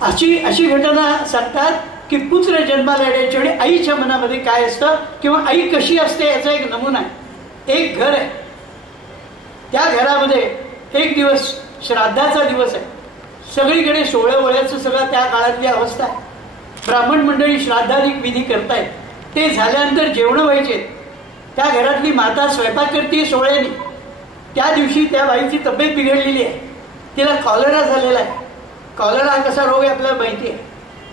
अशी घटना सांगतात की पुत्र जन्माला येण्याच्या वेळी आईच्या मनामध्ये काय असतं किंवा आई कशी असते याचा एक नमुना आहे. एक घर आहे, त्या घरामध्ये एक दिवस श्राद्धाचा दिवस आहे. सगळीकडे सोहळ्यावळ्याचं सगळं त्या काळातली अवस्था आहे. ब्राह्मण मंडळी श्राद्धाधिक विधी करतायत. ते झाल्यानंतर जेवण व्हायचे. त्या घरातली माता स्वयंपाक करते सोहळ्याने. त्या दिवशी त्या बाईची तब्येत बिघडलेली आहे, तिला कॉलरा झालेला आहे. कॉलरा हा कसा रोग आहे आपल्याला माहिती आहे.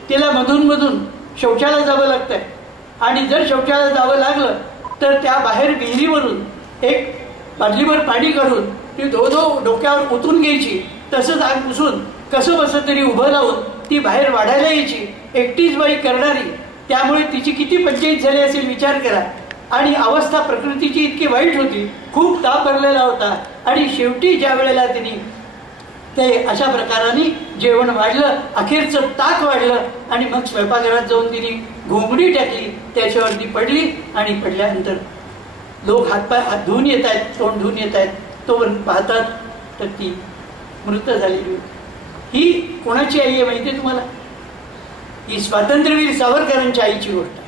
तिला मधून शौचाला जावं लागतंय आणि जर शौचाला जावं लागलं तर त्या बाहेर विहिरीवरून एक बादलीभर पाणी काढून ती धो डोक्यावर ओतून घ्यायची. तसंच आग पुसून कसं बसं तरी उभं राहून ती बाहेर वाढायला यायची. एकटीच बाई करणारी, त्यामुळे तिची किती पंचायत झाली असेल विचार करा. आणि अवस्था प्रकृतीची इतकी वाईट होती, खूप ताप भरलेला होता. आणि शेवटी ज्या वेळेला तिने ते अशा प्रकाराने जेवण वाढलं, अखेरचं ताक वाढलं आणि मग स्वयंपाकघरात जाऊन तिने घोंगडी टाकली, त्याच्यावरती पडली. आणि पडल्यानंतर लोक हात धुवून येत आहेत, तोंड धुवून येत आहेत, तोवर पाहतात तर ती मृत झालेली होती. ही कोणाची आई आहे माहिती आहे तुम्हाला? ही स्वातंत्र्यवीर सावरकरांच्या आईची गोष्ट आहे.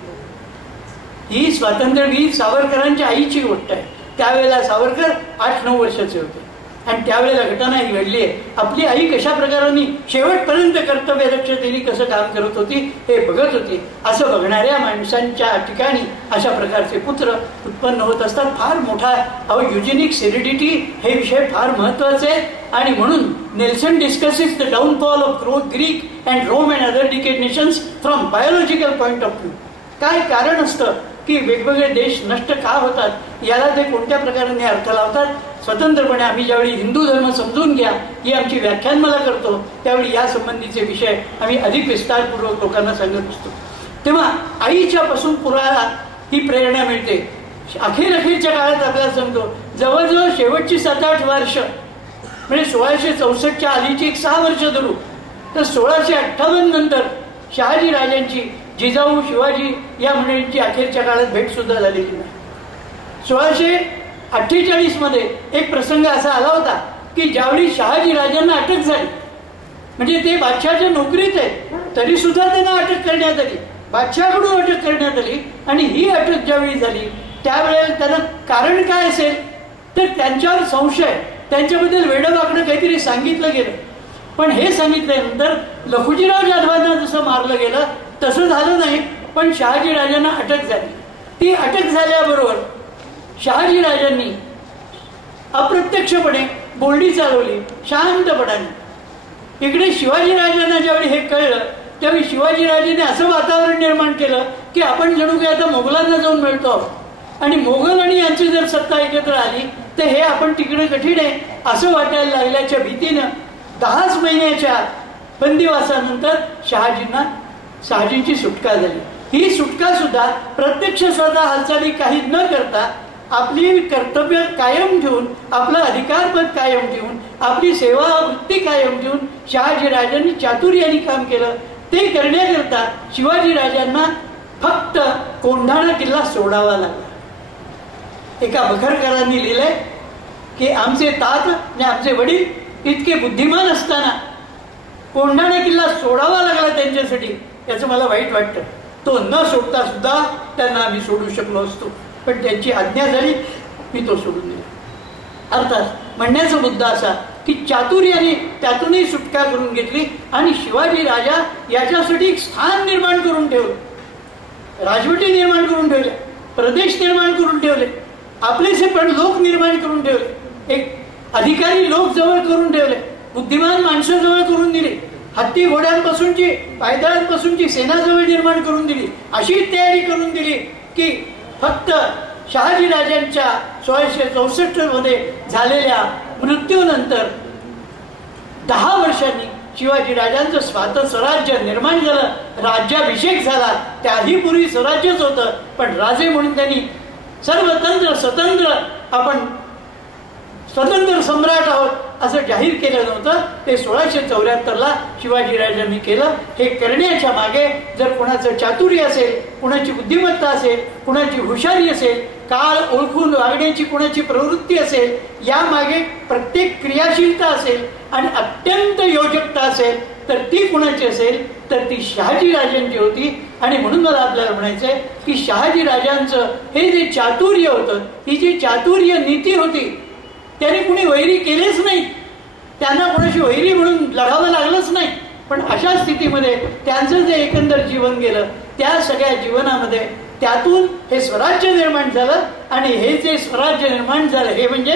ही स्वातंत्र्यवीर सावरकरांच्या आईची गोष्ट आहे. त्यावेळेला सावरकर 8-9 वर्षाचे होते आणि त्यावेळेला घटना ही घडली आहे. आपली आई कशा प्रकाराने शेवटपर्यंत कर्तव्य दक्षतेने कसं काम करत होती हे बघत होती. असं बघणाऱ्या माणसांच्या ठिकाणी अशा प्रकारचे पुत्र उत्पन्न होत असतात. फार मोठा युजेनिक्स हेरिडिटी हे विषय फार महत्वाचे आहे. आणि म्हणून Nelson discusses the downfall of Greek and Rome and other decayed nations from biological point of view. काय कारण असतं की वेगवेगळे देश नष्ट का होतात, याला ते कोणत्या प्रकारे अर्थ लावतात. स्वतंत्रपणे आम्ही ज्यावेळी हिंदू धर्म समजून घ्या ही आमची व्याख्यानमाला करतो, त्यावेळी या संबंधीचे विषय आम्ही अधिक विस्तारपूर्वक लोकांना सांगत असतो. तेव्हा आईच्या पासून पुराला ही प्रेरणा मिळते. अखेरच्या काळात आपल्याला सांगतो, जवळजवळ शेवटची 7-8 वर्ष म्हणजे 1664च्या आधीची एक 6 वर्ष धरू तर 1658 नंतर शहाजी राजांची जिजाऊ शिवाजी या मंडळींची अखेरच्या काळात भेट सुद्धा झालेली नाही. 1648 मध्ये एक प्रसंग असा आला होता की ज्यावेळी शहाजी राजांना अटक झाली, म्हणजे ते बादशहाच्या नोकरीत आहेत तरी सुद्धा त्यांना अटक करण्यात आली, बादशहाकडून अटक करण्यात आली. आणि ही अटक ज्यावेळी झाली त्यावेळेला त्यांना कारण काय असेल तर त्यांच्यावर संशय, त्यांच्याबद्दल वेडवाकडं काहीतरी सांगितलं गेलं. पण हे सांगितल्यानंतर लखुजीराव जाधवांना जसं मारलं गेलं तसं झालं नाही, पण शहाजी राजांना अटक झाली. ती अटक झाल्याबरोबर शहाजी राजांनी अप्रत्यक्षपणे बोलणी चालवली शांतपणाने. इकडे शिवाजी राजांना ज्यावेळी हे कळलं त्यावेळी शिवाजी राजांनी असं वातावरण निर्माण केलं की आपण जणू काही आता मोगलांना जाऊन मिळतो आणि मोगल आणि यांची जर सत्ता एकत्र आली तर हे आपण तिकडे कठीण आहे असं वाटायला लागल्याच्या भीतीनं 10 महिन्याच्या बंदिवासानंतर शहाजींची सुटका झाली. ही सुटका सुद्धा प्रत्यक्ष स्वतः हालचाली काही न करता आपली कर्तव्य कायम ठेवून, आपलं अधिकारपद कायम ठेवून, आपली सेवा वृत्ती कायम ठेवून शहाजी राजांनी चातुर्याने काम केलं. ते करण्याकरता शिवाजी राजांना फक्त कोंढाणा किल्ला सोडावा लागला. एका बखरकरांनी लिहिलंय की आमचे तात आणि आमचे वडील इतके बुद्धिमान असताना कोंढाणा किल्ला सोडावा लागला त्यांच्यासाठी, याचं मला वाईट वाटतं. तो न सोडता सुद्धा त्यांना आम्ही सोडू शकलो असतो, पण त्यांची आज्ञा झाली, मी तो सोडून दिला. अर्थात म्हणण्याचा मुद्दा असा की चातुर्याने त्यातूनही सुटका करून घेतली आणि शिवाजी राजा याच्यासाठी एक स्थान निर्माण करून ठेवलं, राजवटी निर्माण करून ठेवले, प्रदेश निर्माण करून ठेवले, आपलेसे पण लोक निर्माण करून ठेवले, एक अधिकारी लोक जवळ करून ठेवले, बुद्धिमान माणसं जवळ करून दिली, हत्ती घोड्यांपासूनची पायदळांपासूनची सेना जवळ निर्माण करून दिली. अशी तयारी करून दिली की फक्त शहाजी राजांच्या 1664 मध्ये झालेल्या मृत्यूनंतर 10 वर्षांनी शिवाजी राजांचं स्वराज्य निर्माण झालं, राज्याभिषेक झाला. त्याही पूर्वी स्वराज्यच होतं, पण राजे म्हणून त्यांनी सर्वतंत्र स्वतंत्र आपण स्वतंत्र सम्राट आहोत असं जाहीर केलं नव्हतं. ते 1674ला शिवाजी राजांनी केलं. हे करण्याच्या मागे जर कोणाचं चातुर्य असेल, कोणाची बुद्धिमत्ता असेल, कोणाची हुशारी असेल, काळ ओळखून वागण्याची कोणाची प्रवृत्ती असेल, यामागे प्रत्येक क्रियाशीलता असेल आणि अत्यंत योजकता असेल तर ती कुणाची असेल तर ती शहाजी राजांची होती. आणि म्हणून मला आपल्याला म्हणायचंय की शहाजी राजांचं हे जे चातुर्य होतं, ही जी चातुर्य नीती होती, त्याने कुणी वैरी केलेच नाही, त्यांना कोणाशी वैरी म्हणून लढावं लागलंच नाही. पण अशा स्थितीमध्ये त्यांचं जे एकंदर जीवन गेलं, त्या सगळ्या जीवनामध्ये त्यातून हे स्वराज्य निर्माण झालं. आणि हे जे स्वराज्य निर्माण झालं हे म्हणजे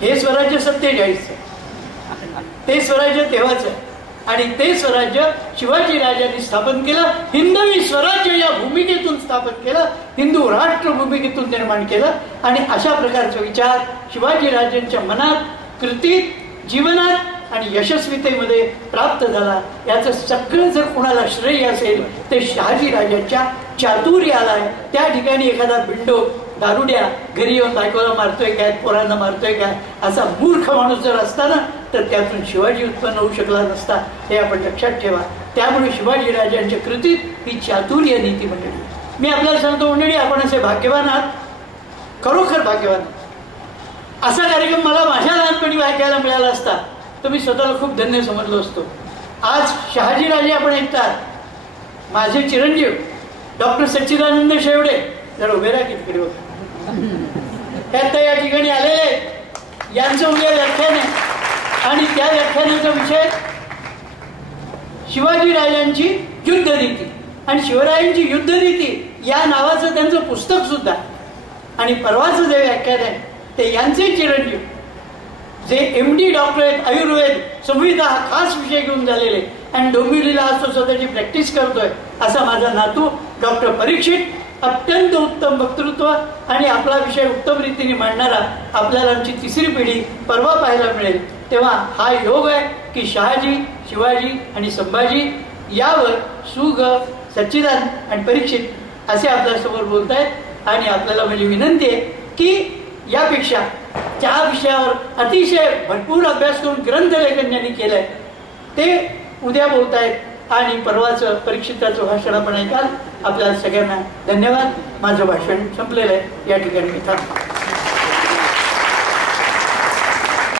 हे स्वराज्य 47 ते स्वराज्य तेव्हाच आहे. आणि ते स्वराज्य शिवाजी राजांनी स्थापन केलं, हिंदवी स्वराज्य या भूमिकेतून स्थापन केलं, हिंदू राष्ट्र भूमिकेतून निर्माण केलं. आणि अशा प्रकारचा विचार शिवाजी राजांच्या मनात, कृतीत, जीवनात आणि यशस्वीतेमध्ये प्राप्त झाला. याचं सगळं जर कोणाला श्रेय असेल ते शहाजी राजांच्या चातुर्य आलाय त्या ठिकाणी एखादा बिंडो दारुड्या घरी येऊन बायकोला मारतोय काय, पोरांना मारतोय काय, असा मूर्ख माणूस जर असता ना तर त्यातून शिवाजी उत्पन्न होऊ शकला नसता, हे आपण लक्षात ठेवा. त्यामुळे शिवाजी राजांच्या कृतीत ही चातुर्य नीती मंडळी. मी आपल्याला सांगतो मंडळी, आपण असे भाग्यवान आहात, खरोखर भाग्यवान. असा कार्यक्रम मला माझ्या लहानपणी ऐकायला मिळाला असता तर मी स्वतःला खूप धन्य समजलो असतो. आज शहाजीराजे आपण ऐकतात, माझे चिरंजीव डॉक्टर सच्चिदानंद शेवडे, जर उभे राहा तिकडे होते त्यात या ठिकाणी आलेले, यांचं उद्या व्याख्यान आहे आणि त्या व्याख्यानाचा विषय शिवाजीराजांची युद्धनीती आणि शिवरायांची युद्धनीती या नावाचं त्यांचं पुस्तक सुद्धा. आणि परवाचं जे व्याख्यान आहे ते यांचे चिरंजीव जे MD डॉक्टर आहेत, आयुर्वेद संहिता हा खास विषय घेऊन झालेले आणि डोंबिवलीला आज तो स्वतःची प्रॅक्टिस करतोय असा माझा नातू डॉक्टर परीक्षित, अत्यंत उत्तम वक्तृत्व आणि आपला विषय उत्तम रीतीने मांडणारा आपल्याला आमची तिसरी पिढी परवा पाहायला मिळेल. तेव्हा हा योग आहे की शहाजी, शिवाजी आणि संभाजी यावर सुग, सच्चिदानंद आणि परीक्षित असे आपल्यासमोर बोलत आहेत. आणि आपल्याला माझी विनंती आहे की यापेक्षा त्या विषयावर अतिशय भरपूर अभ्यास करून ग्रंथलेखन ज्यांनी केलंय ते उद्या बोलतायत आणि परवाचं परीक्षिताचं भाषण आपण ऐकाल. आपल्याला सगळ्यांना धन्यवाद. माझं भाषण संपलेलं आहे, या ठिकाणी मी थांबतो.